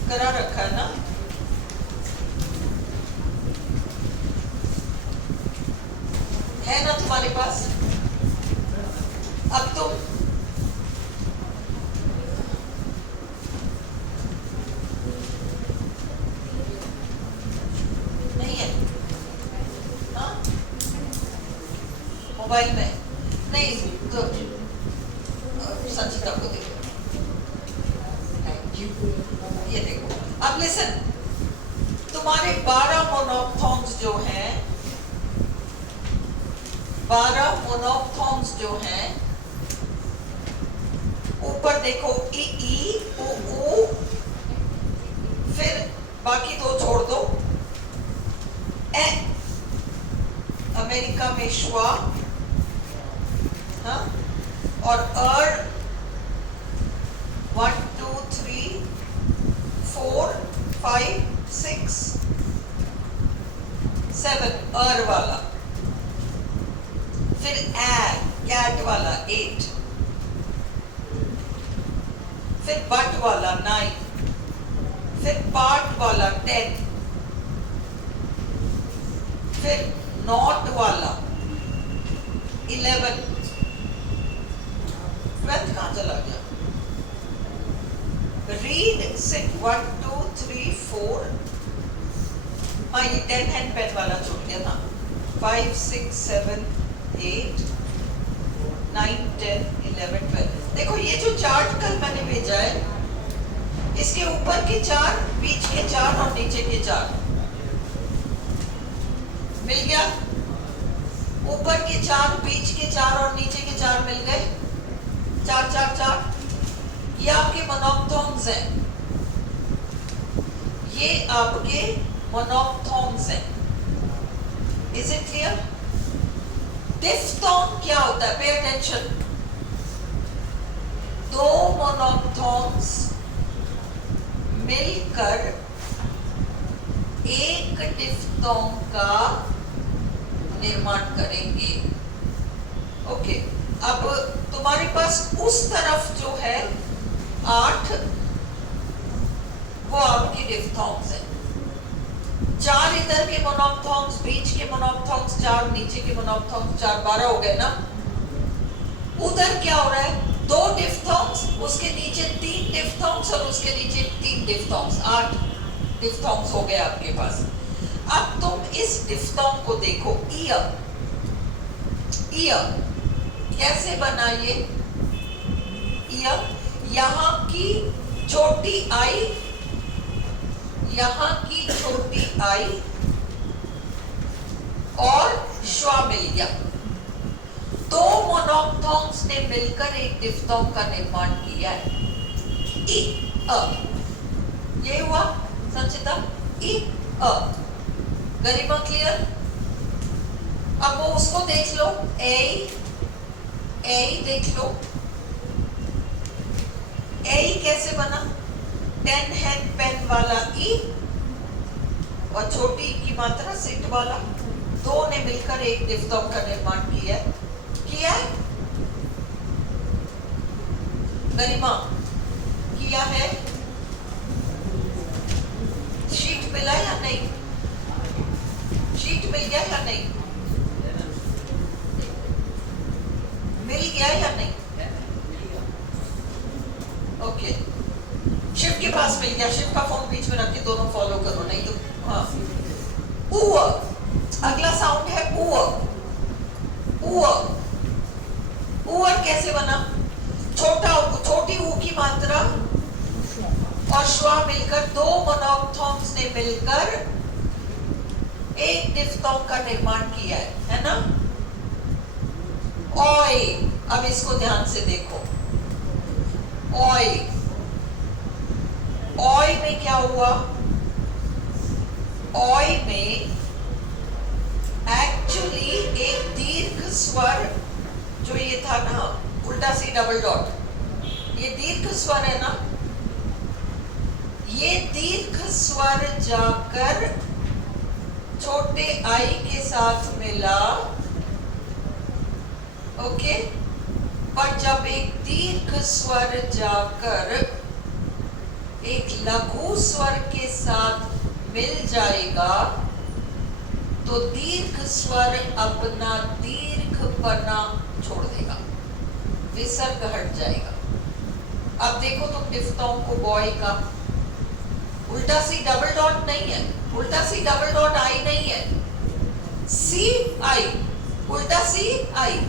करा रखा है ना। है ना तुम्हारे पास? अब तुम नहीं है, हाँ मोबाइल में नहीं, तो संचिता को देखो, थैंक यू। ये देखो, अब लिसन, तुम्हारे 12 मोनोप्थोंग्स जो हैं, 12 मोनोप्थोंग्स जो हैं, ऊपर देखो, ई ई उ ऊ, फिर बाकी 2 छोड़ दो, ए अमेरिका में श्वा, हाँ, और 1 2 3 4 5 6 7 वाला, फिर कैट वाला 8, फिर बट वाला 9, फिर पार्ट वाला 10, फिर नॉट वाला 11, 12 कहां चला गया? रीड, सिट 1 2 3 4, हाँ ये 10 हैंड पेन वाला छूट गया ना, 5 6 7 8 9 10 11 12, देखो ये जो चार्ट कल मैंने भेजा है, इसके ऊपर के 4, बीच के 4 और नीचे के 4 मिल गया। ऊपर के 4, बीच के 4 और नीचे के 4 मिल गए। 4 4 4 ये आपके मोनोप्थोन्स हैं, ये आपके मोनोप्थोन्स हैं। Is it clear? डिफ्थोन क्या होता है? Pay attention. 2 मोनोप्थोन्स मिलकर एक डिफ्थोन का निर्माण करेंगे। ओके, अब तुम्हारे पास उस तरफ जो है 8, वो आपकी डिफ्थोन्स है। 4 इधर के मोनोप्थोन्स, बीच के मोनोप्थोन्स 4, नीचे के मोनोप्थोन्स 4, 12 हो गए ना। उधर क्या हो रहा है? 2 डिफ्थोन्स, उसके नीचे 3 डिफ्थोन्स और उसके नीचे 3 डिफ्थोन्स, 8 डिफ्थोन्स हो गए आपके पास। अब तुम इस डिफ्थोन को देखो, ईयर। ईयर कैसे बना ये? ईयर, यहां की छोटी आई, यहां की छोटी आई और श्वा मिल गया। 2 मोनोप्थोन्स ने मिलकर एक डिफ्थोन का निर्माण किया है। ई अ, ये हुआ संचिता, ई अ। गरिमा क्लियर? अब वो उसको देख लो, ए देख लो। ए कैसे बना? 10 हैंड पेन वाला ई और छोटी की मात्रा सिट वाला, 2 ने मिलकर एक डिफ्थोन का निर्माण किया है। गरिमा किया है? शीट मिला या नहीं? शीट मिल गया या नहीं? मिल गया या नहीं? ओके, शिव के पास मिल गया। शिव का फोन बीच में रख के दोनों फॉलो करो, नहीं तो हाँ। ऊअ, अगला साउंड है ऊअ। ऊअ, ऊअ कैसे बना? छोटी ऊ की मात्रा और श्वा मिलकर 2 मोनोप्थोन्स ने मिलकर एक डिफ्थोन का निर्माण किया है ना? ओय, अब इसको ध्यान से देखो। ओय, ओय में क्या हुआ? ओय में एक्चुअली एक दीर्घ स्वर, जो ये था ना उल्टा सी डबल डॉट, ये दीर्घ स्वर है ना, ये दीर्घ स्वर जाकर छोटे आई के साथ मिला। ओके, पर जब एक दीर्घ स्वर जाकर एक लघु स्वर के साथ मिल जाएगा तो दीर्घ स्वर अपना दीर्घपना छोड़ देगा, विसर्ग हट जाएगा। अब देखो तुम डिफ्थोन को बॉय का, उल्टा सी डबल डॉट नहीं है, उल्टा सी डबल डॉट आई नहीं है, सी आई, उल्टा सी आई।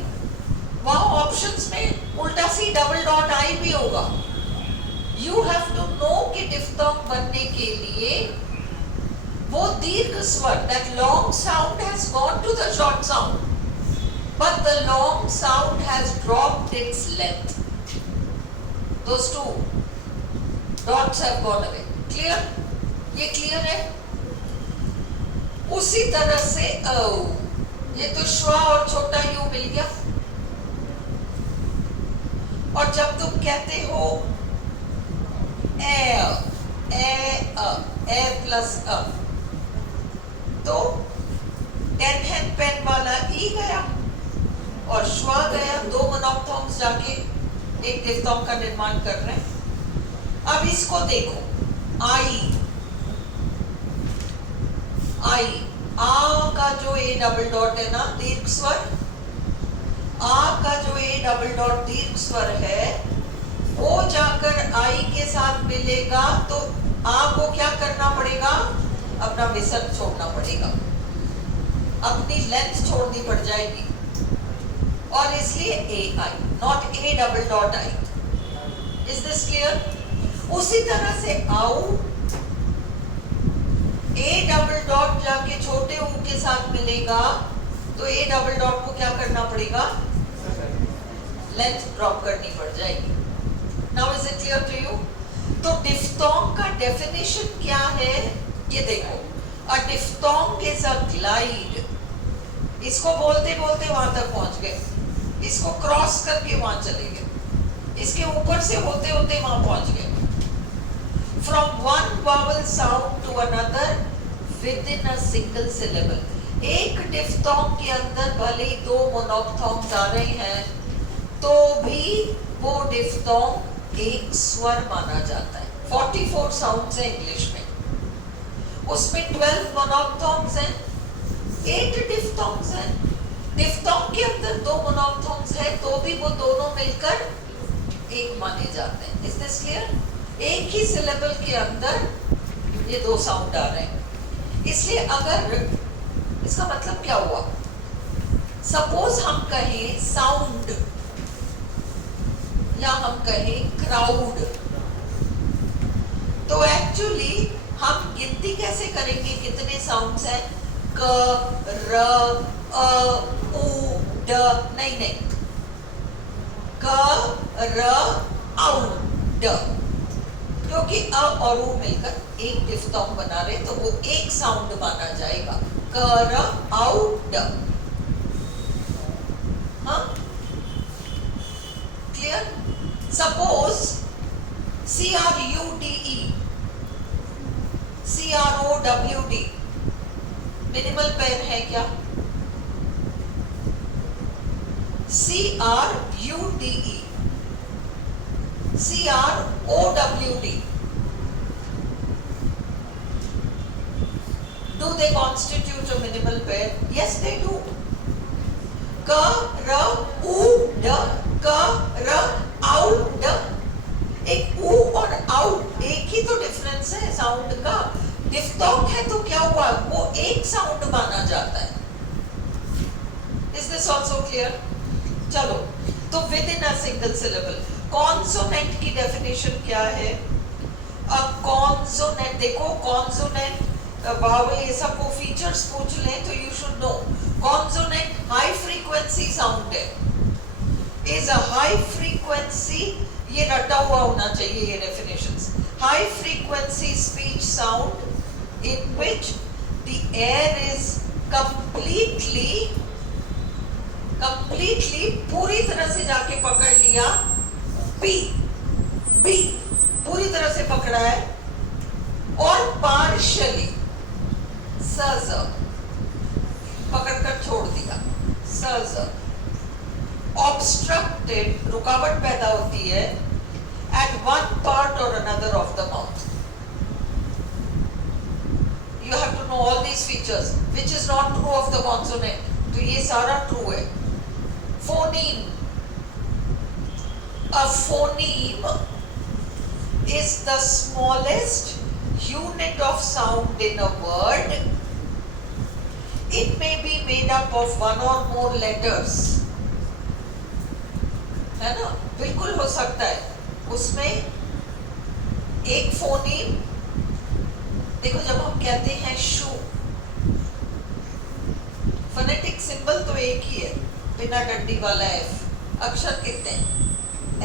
वहां ऑप्शंस में उल्टा सी डबल डॉट आई भी होगा। यू हैव टू नो कि डिफ्थोन बनने के लिए वो दीर्घ स्वर, that long sound has gone to the short sound, but the long sound has dropped its length. Those 2 dots have gone away. Clear? ये clear है? उसी तरह से ये तो श्वा और छोटा यू मिल गया। और जब तुम कहते हो ए प्लस अ, तो 10 हैंड पेन वाला ई गया और श्वा गया, 2 मोनोप्थोन्स जाके एक डिफ्थोन का निर्माण कर रहे हैं। अब इसको देखो, आई, आ का जो ए डबल डॉट है ना दीर्घ स्वर, आ का जो ए डबल डॉट दीर्घ स्वर है वो जाकर आई के साथ मिलेगा तो आ को क्या करना पड़ेगा? अपना विसर्ग छोड़ना पड़ेगा, अपनी लेंथ छोड़नी पड़ जाएगी और इसलिए a I, not a double dot I. This clear? उसी तरह से आउ, ए डबल डॉट जाके छोटे ऊ के साथ मिलेगा तो ए डबल डॉट को क्या करना पड़ेगा? लेंथ ड्रॉप करनी पड़ जाएगी. Now is it clear to you? तो डिफ्थोंग का डेफिनेशन क्या है ये देखो. A diphthong is a glide. इसको बोलते बोलते वहां तक पहुंच गए, इसको क्रॉस करके वहां चले गए, इसके ऊपर से होते होते वहां पहुंच गए. From one vowel sound to another within a single syllable. एक डिफ्थोंग के अंदर भले ही दो मोनोफ्थोंग्स आ रहे हैं तो भी वो डिफ्थोंग एक स्वर माना जाता है. 44 साउंड्स है इंग्लिश में, उसमें 12 मोनोफ्थोंग्स हैं, 8 डिफ्थोंग्स हैं. डिफ्थोंग के अंदर दो मोनोफ्थोंग्स है तो भी वो दोनों मिलकर एक माने जाते हैं. Is this clear? एक ही सिलेबल के अंदर ये दो साउंड आ रहे हैं. इसलिए अगर इसका मतलब क्या हुआ, सपोज हम कहें साउंड या हम कहें क्राउड, तो एक्चुअली हम गिनती कैसे करेंगे कितने साउंड्स हैं? क, र, अ, उ, ड. नहीं, क, र, औ, ड. क्योंकि अ और उ मिलकर एक डिफ्थोंग बना रहे तो वो एक साउंड माना जाएगा. क, र, औ, ड. हाँ, clear? Suppose CRUDE, CROWD minimal pair है क्या? CRUDE, CROWD. Do they constitute a minimal pair? Yes, they do. Ka, ra, u, da, ka, ra, au, da. एक ऊ और आउ एक ही तो डिफरेंस है साउंड का. डिफ्थोंग है तो क्या हुआ, वो एक साउंड माना जाता है. Is this also clear? चलो, तो with in a single syllable. Consonant की डेफिनेशन क्या है? अ कॉन्सोनेंट, देखो कॉन्सोनेंट, वावल, ये सब को फीचर्स पूछ लें तो you should know. Consonant high frequency sound है. इज अ हाई फ्रीक्वेंसी, ये रटा हुआ होना चाहिए ये definitions. High frequency speech sound in which the air is completely पूरी तरह से जाके पकड़ लिया. बी पूरी तरह से पकड़ा है और पार्शियली स पकड़कर छोड़ दिया. स ऑब्स्ट्रक्टेड, रुकावट पैदा होती है at one part or another of the mouth. You have to know all these features, which is not true of the consonant. तो ये सारा true है. Phoneme. A phoneme is the smallest unit of sound in a word. It may be made up of one or more letters. है ना, बिल्कुल हो सकता है. उसमें एक फोनीम, देखो जब हम कहते हैं शू, फोनेटिक सिंबल तो एक ही है बिना डंडी वाला एफ. अक्षर कितने हैं?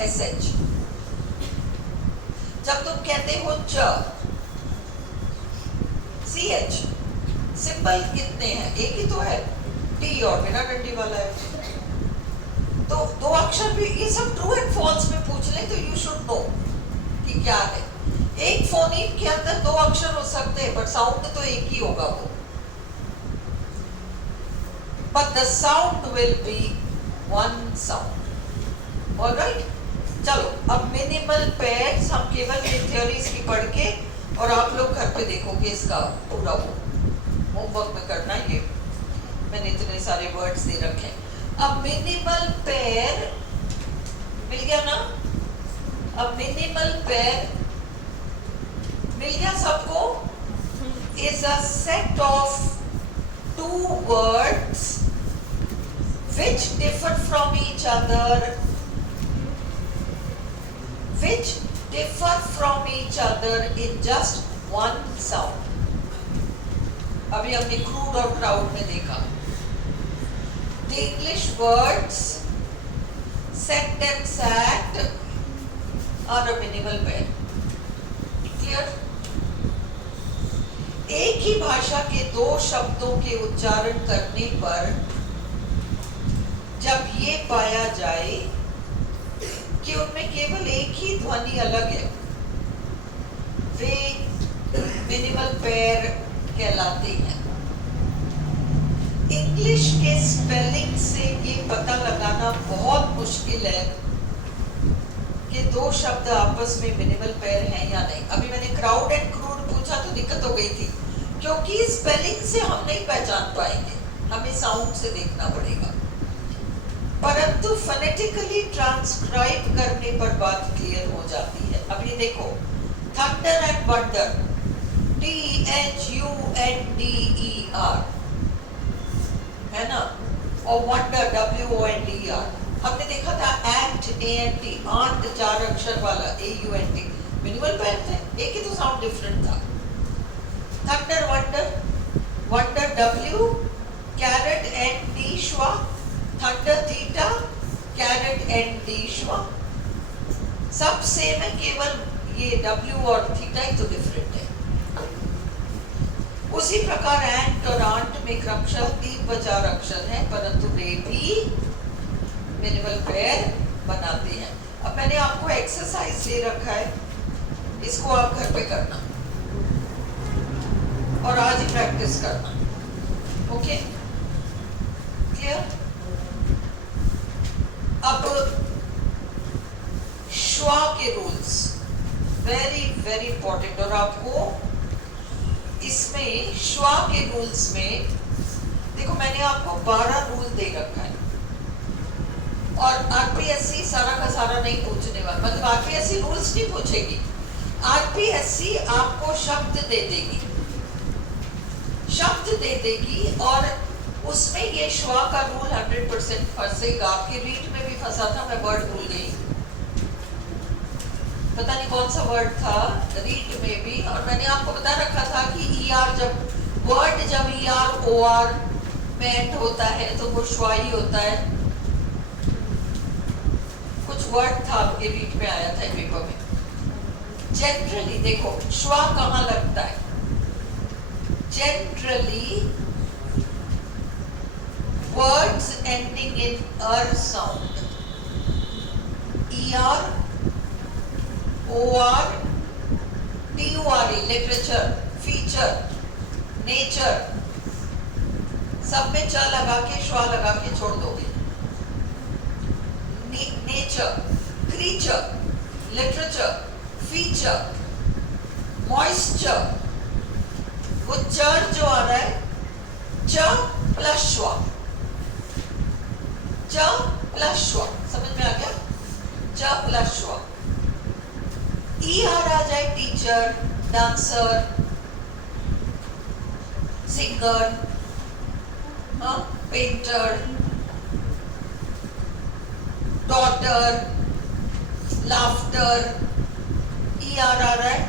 SH. जब तुम कहते हो च, CH, सिंबल कितने हैं? एक ही तो है, T और बिना डंडी वाला है. तो दो अक्षर भी, ये सब ट्रू एंड फॉल्स में पूछ ले तो यू शुड नो कि क्या है. एक फोनीम के अंदर दो अक्षर हो सकते हैं बट साउंड तो एक ही होगा वो. But the sound will be one sound. Alright, चलो अब मिनिमल पेयर्स हम केवल ये थ्योरीज की पढ़ के और आप लोग घर पे देखोगे इसका पूरा होमवर्क में करना. ये मैंने इतने सारे वर्ड्स दे रखे हैं. अब मिनिमल पेयर मिल गया ना? अब मिनिमल पेयर मिल गया सबको? Is a set of two words which differ from each other, which differ from each other in just one sound. अभी हमने crude और crowd में देखा. The English words sect and sact are a minimal pair. Clear? एक ही भाषा के दो शब्दों के उच्चारण करने पर जब ये पाया जाए कि उनमें केवल एक ही ध्वनि अलग है, वे मिनिमल पेयर कहलाते हैं. इंग्लिश के स्पेलिंग से ये पता लगाना बहुत मुश्किल है कि दो शब्द आपस में मिनिमल पेयर हैं या नहीं. अभी मैंने क्राउड एंड क्रूड पूछा तो दिक्कत हो गई थी, क्योंकि स्पेलिंग से हम नहीं पहचान पाएंगे, हमें साउंड से देखना पड़ेगा. परंतु फोनेटिकली ट्रांसक्राइब करने पर बात क्लियर हो जाती है. अब ये देखो, थंडर एंड वंडर, THUNDER है ना, और वंडर WONDER. हमने देखा था ANT ANT, आंट 4 अक्षर वाला AUNT, मिनिमल पेयर थे, एक ही तो साउंड डिफरेंट था. Thunder wonder, wonder W, caret ND schwa, thunder theta, caret ND schwa, सब सेम है, केवल ये W और थीटा ही तो डिफरेंट है. उसी प्रकार एंट और आंट में क्रमशः 3 व 4 अक्षर हैं, परंतु वे भी मिनिमल पेयर बनाते हैं. अब मैंने आपको एक्सरसाइज दे रखा है, इसको आप घर पे करना और आज ही प्रैक्टिस करना. Okay, clear? अब श्वा के रूल्स वेरी वेरी इंपॉर्टेंट, और आपको इसमें श्वा के रूल्स में देखो, मैंने आपको 12 रूल दे रखा है, और आरपीएससी सारा का सारा नहीं पूछने वाला, मतलब आरपीएससी रूल्स नहीं पूछेगी, आरपीएससी आपको शब्द दे देगी, शब्द दे देगी, और उसमें ये श्वा का रूल 100% फंसेगा. आपके रीड में भी फंसा था, मैं वर्ड भूल गई, पता नहीं कौन सा वर्ड था रीड में भी, और मैंने आपको बता रखा था कि ER जब वर्ड जब ER OR में एंड होता है तो वो श्वा ही होता है. कुछ वर्ड था आपके रीड में आया था पेपर में. जनरली देखो श्वा कहाँ लगता है, generally words ending in sound, ER OR TURE, literature, feature, nature, सब में च लगा के श्वा लगा के छोड़ दोगे. nature, creature, literature, feature, moisture, वो चर जो आ रहा है च प्लस श्वा, च प्लस श्वा, समझ में आ गया? च प्लस श्वा. ER आ जाए teacher, dancer, singer, painter, daughter, laughter, ER आ रहा है,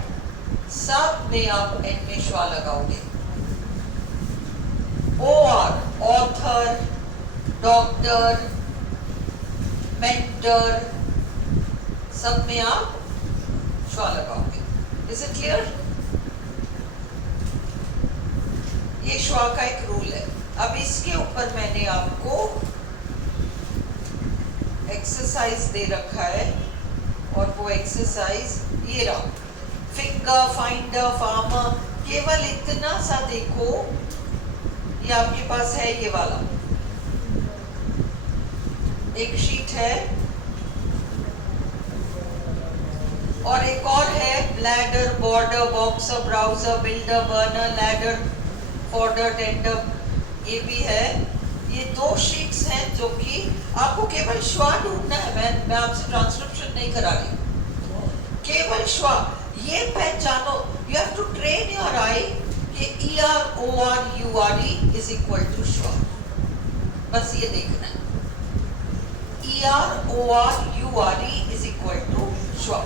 सब में आप एंड में श्वा लगाओगे. OR, ऑथर, डॉक्टर, मेंटर, सब में आप श्वा लगाओगे. Is it clear? ये श्वा का एक रूल है. अब इसके ऊपर मैंने आपको एक्सरसाइज दे रखा है, और वो एक्सरसाइज ये रहा. फिंगर, फाइंडर, फार्मर, केवल इतना सा देखो, ये आपके पास है ये वाला एक शीट है, और एक और है bladder, border, boxer, browser, builder, burner, ladder, fodder, tender, ये भी है. ये 2 शीट्स हैं जो कि आपको केवल श्वा ढूंढना है. मैं आपसे ट्रांसक्रिप्शन नहीं करा रही, केवल श्वा ये पहचानो. You have to train your eye कि ER OR URE is equal to schwa. बस ये देखना है, ER OR URE is equal to schwa.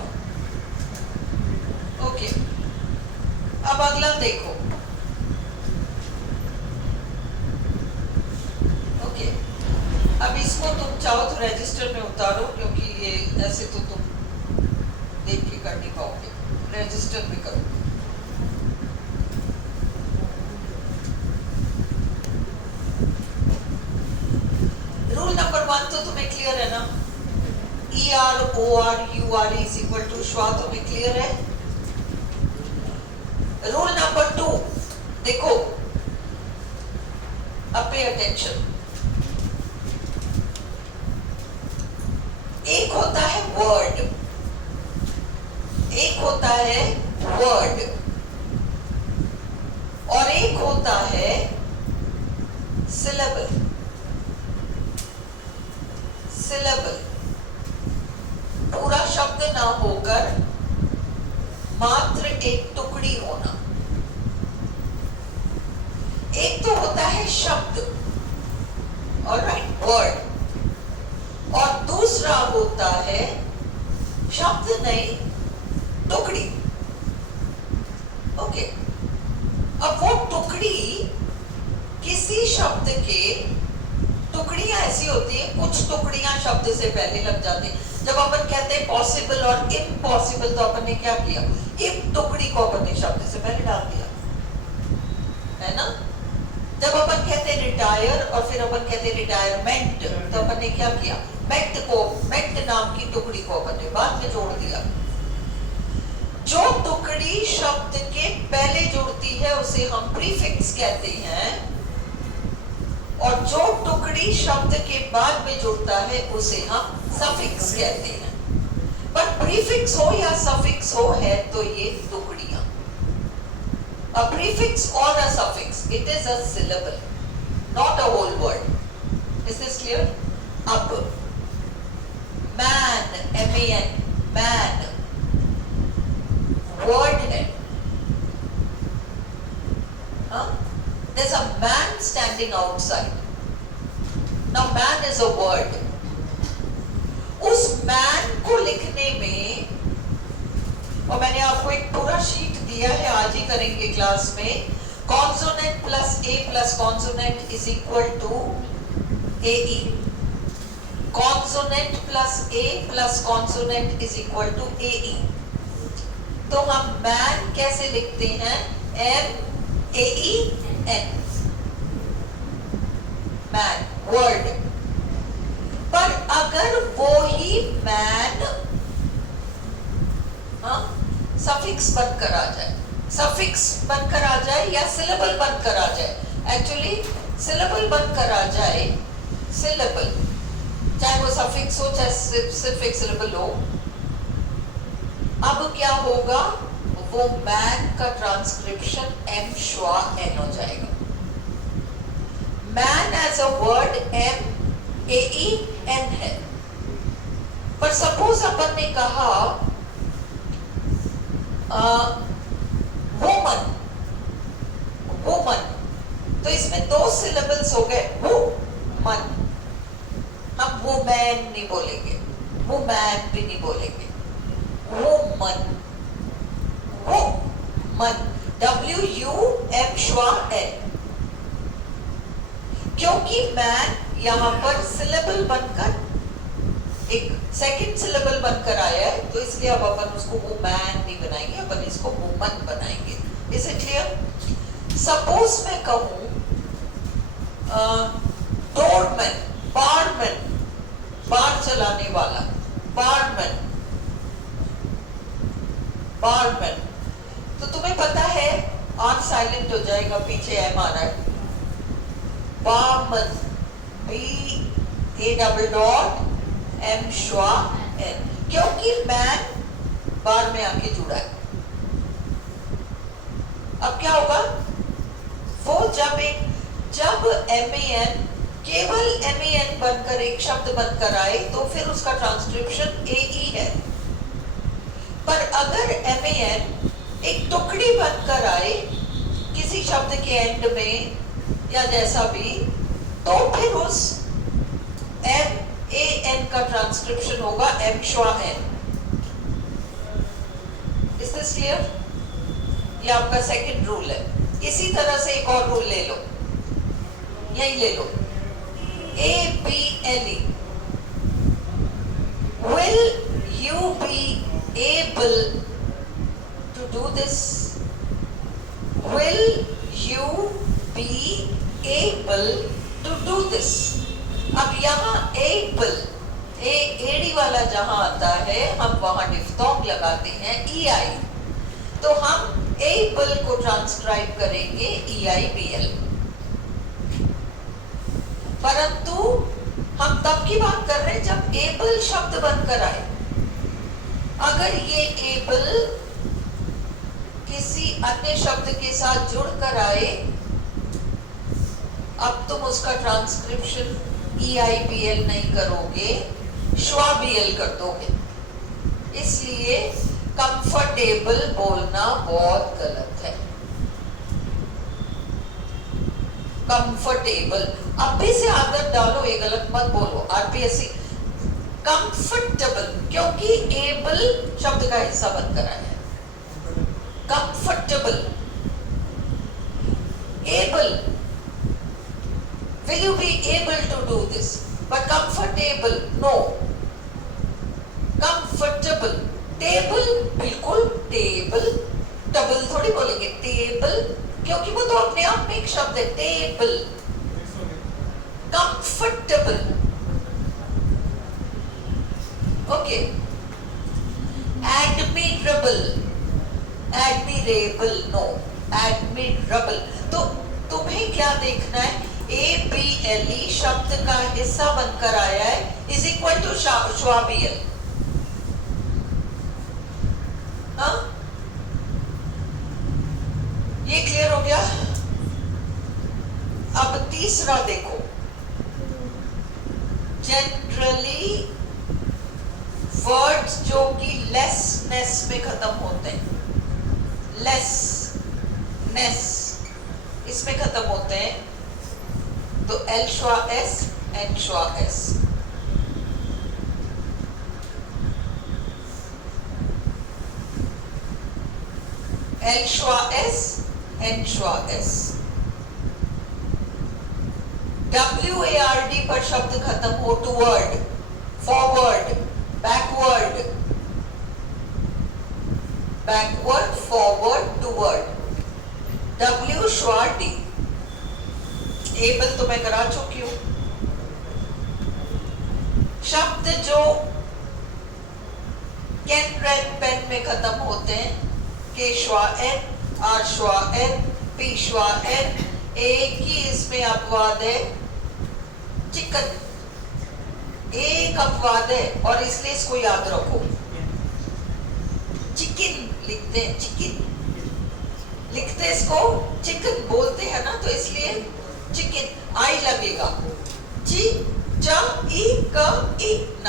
अगला देखो, ओके। अब इसको तुम चाहो तो रजिस्टर में उतारो, क्योंकि ये ऐसे तो तुम देख के कर नहीं पाओगे, रजिस्टर में करो। रूल नंबर 1 तो तुम्हें क्लियर है ना? ER OR UR is equal to schwa, तुम्हें क्लियर है? रूल नंबर 2 देखो, अब पे अटेंशन। एक होता है वर्ड, एक होता है वर्ड, और एक होता है सिलेबल। सिलेबल पूरा शब्द ना होकर मात्र एक टुकड़ी होना। एक तो होता है शब्द, ऑलराइट, वर्ड, और दूसरा होता है शब्द नहीं, टुकड़ी। ओके, अब वो टुकड़ी किसी शब्द के, टुकड़ियां ऐसी होती है, कुछ टुकड़ियां शब्द से पहले लग जाती है। जब अपन कहते हैं पॉसिबल और इम्पॉसिबल, तो अपन ने क्या किया? इम टुकड़ी को अपन ने शब्द से पहले डाल दिया, है ना? जब अपन कहते हैं रिटायर और फिर अपन कहते हैं रिटायरमेंट, तो अपन ने क्या किया? मेंट को, मेंट नाम की टुकड़ी को अपन ने बाद में जोड़ दिया। जो टुकड़ी शब्द के पहले जुड़ती है उसे हम प्रीफिक्स कहते हैं, और जो टुकड़ी शब्द के बाद में जुड़ता है उसे हम सफिक्स कहते हैं। पर प्रीफिक्स हो या सफिक्स हो, है तो ये टुकड़ियां। A prefix or a suffix, it is a syllable, not a whole word. Is this clear? Up, man, M-A-N, man, word है, huh? There's a man standing outside. Now man is a word. उस man को लिखने में, और मैंने आपको एक पूरा शीट दिया है, आज ही करेंगे क्लास में, consonant plus A plus consonant is equal to AE, consonant plus A plus consonant is equal to AE। तो हम मैन कैसे लिखते हैं? MAEN, man, word. पर अगर वो ही मैन सफिक्स बनकर आ जाए, सफिक्स बनकर आ जाए या सिलेबल बनकर आ जाए, एक्चुअली सिलेबल बनकर आ जाए, सिलेबल, चाहे वो सफिक्स हो चाहे सिर्फ एक सिलेबल हो, अब क्या होगा? वो मैन का ट्रांसक्रिप्शन M श्वा N हो जाएगा। Man as a word MAEN है। पर सपोज अपन ने कहा वुमन, वुमन, तो इसमें 2 सिलेबल्स हो गए, वुमन। हम वुमैन नहीं बोलेंगे, वुमैन भी नहीं बोलेंगे, वुमन, वुमन, WUM श्वा N। क्योंकि मैन यहां पर सिलेबल बनकर एक सेकंड सिलेबल बनकर आया है, तो इसलिए अब अपन उसको वुमैन नहीं बनाएंगे, अपन इसको वुमन बनाएंगे। Is it clear? सपोज मैं कहूं डोरमैन, बारमैन, बार चलाने वाला, बारमैन, बारमैन, तो तुम्हें पता है आर साइलेंट हो जाएगा, पीछे एम आ रहा है, बारमैन, BA M श्वा N, क्योंकि मैन बार में आके जुड़ा है। अब क्या होगा? वो जब MAN केवल MAN बनकर एक शब्द बनकर आए तो फिर उसका ट्रांसक्रिप्शन AE है। पर अगर MAN एक टुकड़ी बनकर आए किसी शब्द के एंड में या जैसा भी, तो फिर उस MAN का ट्रांसक्रिप्शन होगा M श्वा N। Is this clear? ये आपका सेकंड रूल है। इसी तरह से एक और रूल ले लो, यही ले लो, ABLE, will you be able to do this? Will you be able to do this? अब यहाँ able, एडी वाला जहां आता है हम वहां डिफ्थोंग लगाते हैं EI, तो हम able को ट्रांसक्राइब करेंगे EIBL। परंतु हम तब की बात कर रहे हैं जब able शब्द बनकर आए। अगर ये able किसी अन्य शब्द के साथ जुड़कर आए, अब तुम उसका ट्रांसक्रिप्शन EIBL नहीं करोगे, श्वाबियल कर दोगे। इसलिए कंफर्टेबल बोलना बहुत गलत है। कंफर्टेबल, अब भी से आदत डालो, ये गलत मत बोलो। RPSC कंफर्टेबल, क्योंकि एबल शब्द का हिस्सा बनकर आया है। Comfortable, able, will you be able to do this? But comfortable, no. Comfortable, table, बिल्कुल टेबल, डबल थोड़ी बोलेंगे, टेबल, क्योंकि वो तो अपने आप में एक शब्द है, table. Comfortable, okay. Admirable, admirable no, admirable. तो तुम्हें क्या देखना है, ABLE शब्द का हिस्सा बनकर आया है इज इक्वल टू श्वाबियल। ये क्लियर हो गया। अब तीसरा देखो, जनरली वर्ड्स जो कि लेसनेस में खत्म होते हैं, लेसनेस इसमें खत्म होते हैं, तो L श्वा S, N श्वा S। L श्वा S, N श्वा S। WARD पर शब्द खत्म हो, toward, forward, backward, backward, forward, toward. W श्वा D। Able तो मैं करा चुकी हूं। शब्द जो कैन, रेन, पेन में खत्म होते हैं, के श्वा N, R श्वा N, P श्वा N, एक ही इसमें अपवाद है, चिकन, एक अपवाद है और इसलिए इसको याद रखो। चिकन लिखते हैं, चिकन लिखते इसको चिकन बोलते हैं ना, तो इसलिए चिकन आई लगेगा, ची चा ई क ई न,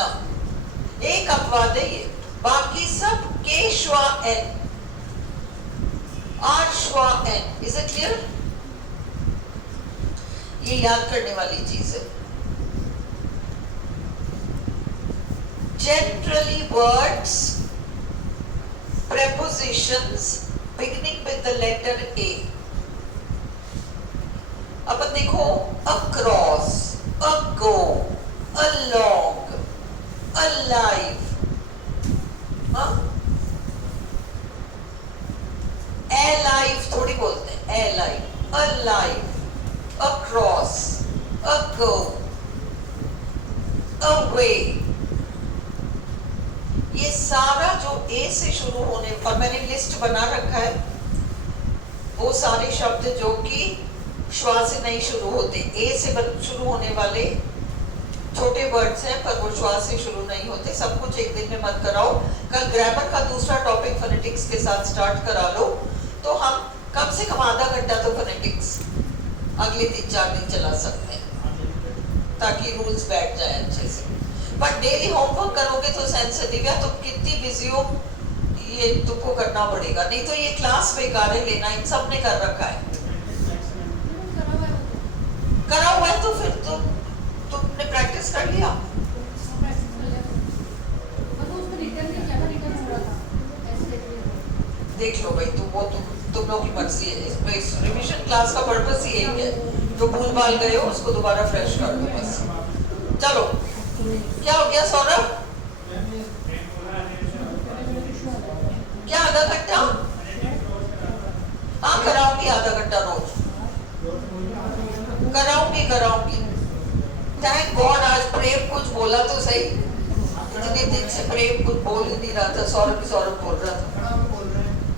एक अपवाद है ये, बाकी सब के श्वा N, R श्वा N। Is it clear? ये याद करने वाली चीज है। Generally words, prepositions beginning with the letter A। अपन देखो, across, ago, along, alive, हाँ? alive थोड़ी बोलते हैं, alive, alive, across, ago, away। ये सारा जो A से शुरू होने, और मैंने लिस्ट बना रखा है, वो सारे शब्द जो कि श्वा से नहीं शुरू होते, A से शुरू होने वाले छोटे वर्ड्स हैं, पर वो श्वा से शुरू नहीं होते। सब कुछ एक दिन में मत कराओ, कल ग्रामर का दूसरा टॉपिक फोनेटिक्स के साथ स्टार्ट करा लो, तो हम कम से कम आधा घंटा तो फोनेटिक्स अगले 3-4 दिन चला सकते हैं, ताकि रूल्स बैठ जाए अच्छे से। बट डेली होमवर्क करोगे तो सेंसिटिव है, तुम कितनी बिजी हो ये तुमको करना पड़ेगा, नहीं तो ये क्लास बेकार है लेना। इन सब ने कर रखा है, करा हुआ है, तो फिर तुमने प्रैक्टिस कर लिया। देख लो भाई, तुम तुम लोग की मर्जी है। इस रिवीजन क्लास का पर्पस ही यही है, जो भूल भाल गए हो उसको दोबारा फ्रेश कर दो बस। चलो, क्या हो गया सौरभ? क्या आधा घंटा? हाँ कराऊंगी, आधा घंटा रोज कराऊंगी। थैंक गॉड आज प्रेम कुछ बोला तो सही, इतने दिन से प्रेम कुछ बोल ही नहीं रहा था, सौरभ बोल रहा था।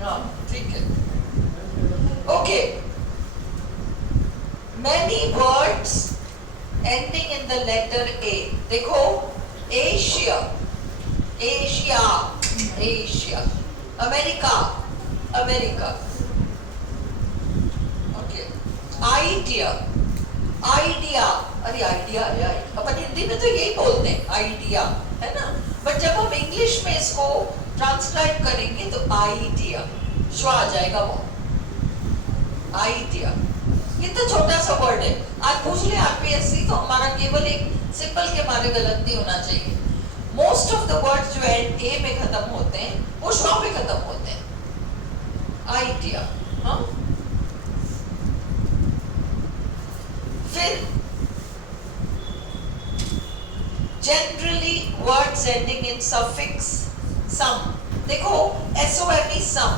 हाँ ठीक है, okay. Many words ending in the letter A. देखो, Asia, Asia, Asia, America, America, okay. Idea, idea, अरे आइडिया है, अपन हिंदी में तो यही बोलते हैं आइडिया, है ना, बट जब हम इंग्लिश में इसको ट्रांसक्राइब करेंगे तो आइडिया, श्वा आ जाएगा वो, आइडिया। कितना छोटा सा वर्ड है। आज पूछ ले आरपीएससी तो हमारा केवल एक सिंपल के मारे गलत नहीं होना चाहिए। मोस्ट ऑफ द वर्ड्स जो एंड ए में खत्म होते हैं वो श्वा में खत्म होते हैं, आइडिया। हाँ, फिर generally words ending in suffix some। देखो SOME some,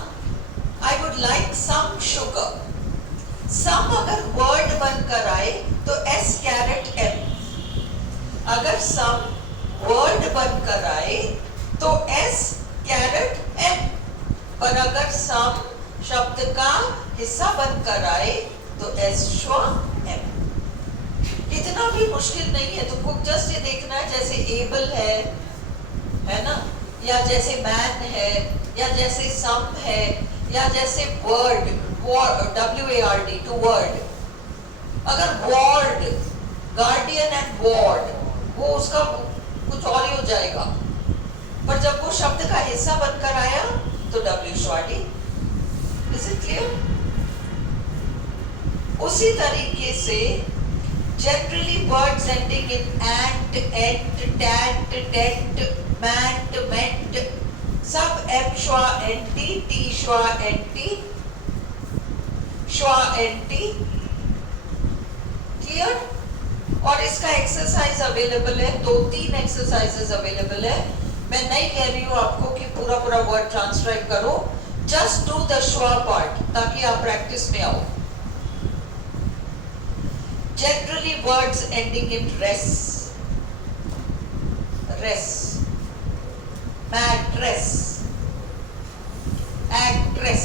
I would like some sugar। some अगर word बनकर आए तो S कैरेट M, अगर some word बनकर आए तो S कैरेट M, पर अगर some शब्द का हिस्सा बनकर आए तो S श्वा M। इतना भी मुश्किल नहीं है, तुमको जस्ट ये देखना है जैसे एबल है ना, या जैसे मैन है, या जैसे सम है, या जैसे वर्ड, WARD, टू वर्ड। अगर वार्ड, गार्डियन एंड वार्ड, वो उसका कुछ और ही हो जाएगा, पर जब वो शब्द का हिस्सा बनकर आया तो W श्वाडी। Is it clear? उसी तरीके से generally words ending in ant, ent, tant, tent, mant, ment, सब M श्वा NT, T श्वा NT, श्वा NT। Clear? और इसका एक्सरसाइज अवेलेबल है, 2-3 एक्सरसाइजेस अवेलेबल है। मैं नहीं कह रही हूँ आपको कि पूरा वर्ड ट्रांसक्राइब करो, जस्ट डू द श्वा पार्ट ताकि आप प्रैक्टिस में आओ। Generally words ending in res, res, mattress, actress,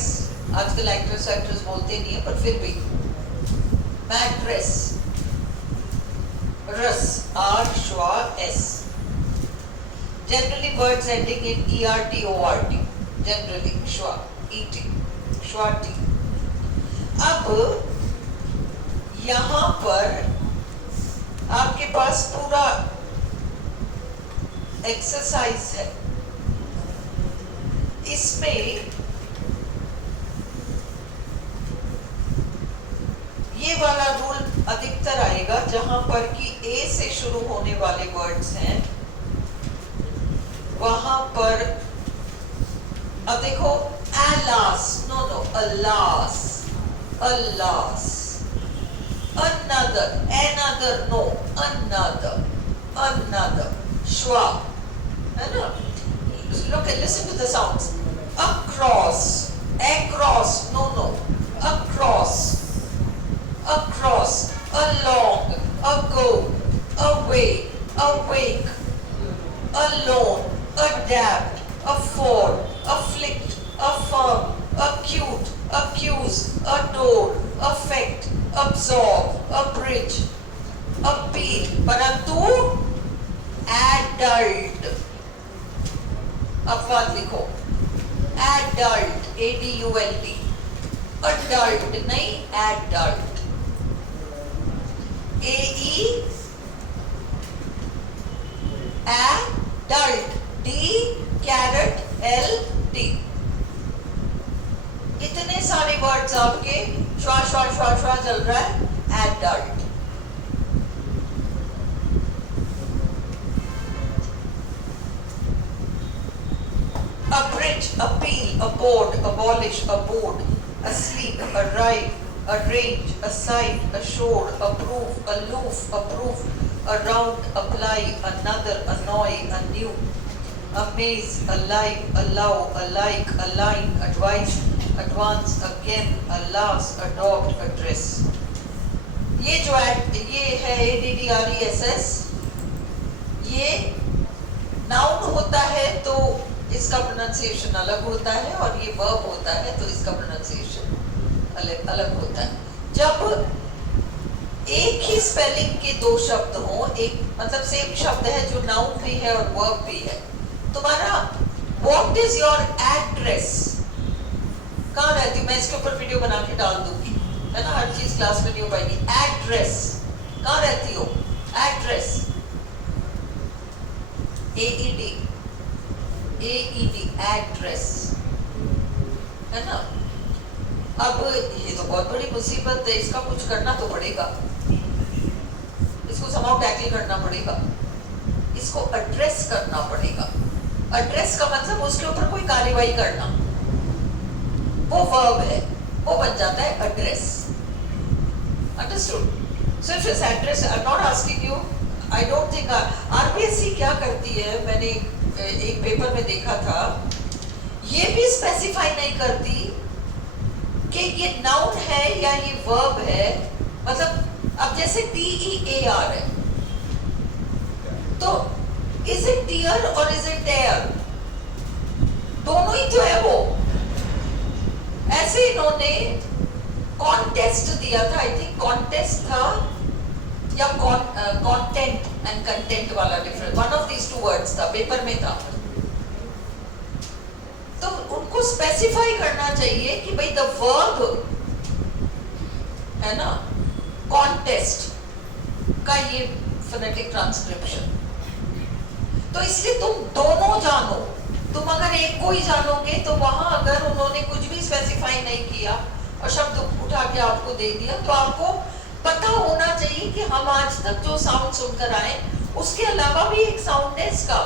आजकल एक्ट्रेस बोलते नहीं है पर फिर भी, mattress, रस, R श्वा S। Generally words ending in ERT, ORT, generally श्वा ET, श्वा T। अब यहाँ पर आपके पास पूरा एक्सरसाइज है, इसमें ये वाला रूल अधिकतर आएगा जहां पर कि ए से शुरू होने वाले वर्ड्स हैं, वहां पर अब देखो alas, no, alas, alas, another, no, another, श्वा, है ना? Look and listen to the sounds. Across, no, across, along, ago, away, awake, alone, adapt, afford, afflict, affirm, acute, accuse, adore, affect, absorb, abridge, appeal, परंतु adult, अपवाद लिखो, adult, ADULT, adult नहीं adult, AE adult, D caret LT। इतने सारे words आपके श्वा श्वा श्वा श्वा चल रहा है, adult। abridge, appeal, aboard, abolish, abode, asleep, a ride, a range, a sight, a shore, approve, aloof, approve, around, apply, another, annoy, anew, amaze, alive, allow, alike, align, advise, advance, again, alas, adopt, address. ये जो ये है ADDRESS, ये noun होता है तो इसका pronunciation अलग होता है, और ये वर्ब होता है तो इसका प्रोनाउंसिएशन अलग अलग होता है. जब एक ही स्पेलिंग के दो शब्द हो, एक मतलब सेम शब्द है जो नाउन भी है और वर्ब भी है, तुम्हारा व्हाट इज योर एड्रेस, कहाँ रहती हूँ, मैं इसके ऊपर वीडियो बना के डाल दूंगी, है ना, हर चीज क्लास में नहीं हो पाएगी. एड्रेस, कहाँ रहती हो, एड्रेस, AED, एड्रेस, है ना. अब ये तो बहुत बड़ी मुसीबत है, इसका कुछ करना तो पड़ेगा, इसको समाउ टैकल करना पड़ेगा, इसको एड्रेस करना पड़ेगा. एड्रेस का मतलब उसके ऊपर कोई कार्यवाही करना, वो वर्ब है, वो बन जाता है address. Understood? So if this address, I am not asking you, I don't think RBSC क्या करती है, मैंने एक पेपर में देखा था, ये भी स्पेसिफाई नहीं करती कि ये नाउन है या ये वर्ब है. मतलब अब जैसे TEAR है, तो इज इट टीयर और इज इट टेयर, दोनों ही तो है वो. ऐसे इन्होंने कॉन्टेस्ट दिया था, आई थिंक कॉन्टेस्ट था, या कंटेंट एंड कंटेंट वाला difference, one of these two words था, पेपर में था. तो उनको स्पेसिफाई करना चाहिए कि भाई द वर्ब है ना, कॉन्टेस्ट का ये फोनेटिक ट्रांसक्रिप्शन. तो इसलिए तुम दोनों जानो. तुम अगर एक को ही जानोगे तो वहां अगर उन्होंने कुछ भी स्पेसिफाई नहीं किया और शब्द उठा के आपको दे दिया, तो आपको पता होना चाहिए कि हम आज तक जो साउंड सुनकर आए उसके अलावा भी एक साउंड है इसका.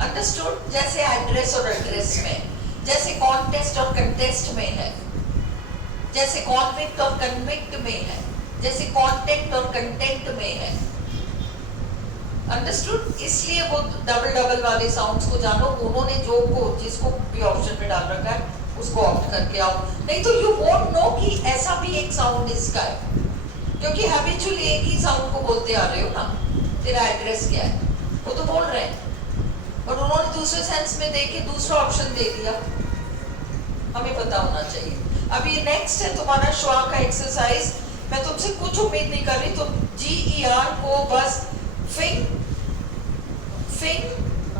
अंडरस्टूड? जैसे एड्रेस और एड्रेस में, जैसे कॉन्टेस्ट और कंटेस्ट में है, जैसे कॉन्विक्ट और कन्विक्ट में है, जैसे कंटेंट और कंटेंट में है. अंडरस्टूड? इसलिए वो डबल डबल वाले साउंड्स को जानो. उन्होंने जो को जिसको भी ऑप्शन में डाल रखा है उसको ऑप्ट करके आओ, नहीं तो यू वोंट नो कि ऐसा भी एक साउंड इसका है, क्योंकि हैबिचुअली एक ही साउंड को बोलते आ रहे हो ना. तेरा एड्रेस क्या है, वो तो बोल रहे हैं, और उन्होंने दूसरे सेंस में देके दूसरा ऑप्शन दे दिया. हमें पता होना चाहिए. अब ये नेक्स्ट है तुम्हारा श्वा का एक्सरसाइज. मैं तुमसे कुछ उम्मीद नहीं कर रही, तुम GER को बस फिंग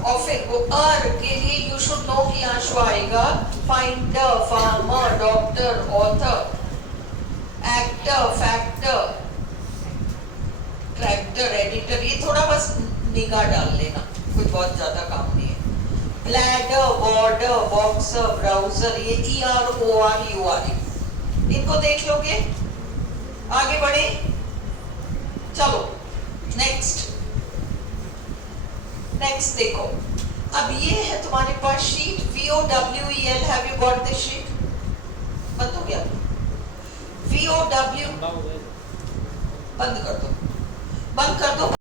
और फिर वो अर के लिए यू शुड नो कि यहाँ श्वा आएगा. Finder, farmer, doctor, author, actor, factor, tractor, editor, ये थोड़ा बस निगाह डाल लेना, कुछ बहुत ज्यादा काम नहीं है. ब्लैडर, बॉर्डर, बॉक्सर, ब्राउजर, ये ERORUR, इनको देख लोगे. आगे बढ़े, चलो नेक्स्ट देखो. अब ये है तुम्हारे पास sheet VOWEL. Have you got this sheet? बंद हो गया? VOW बंद कर दो, बंद कर दो.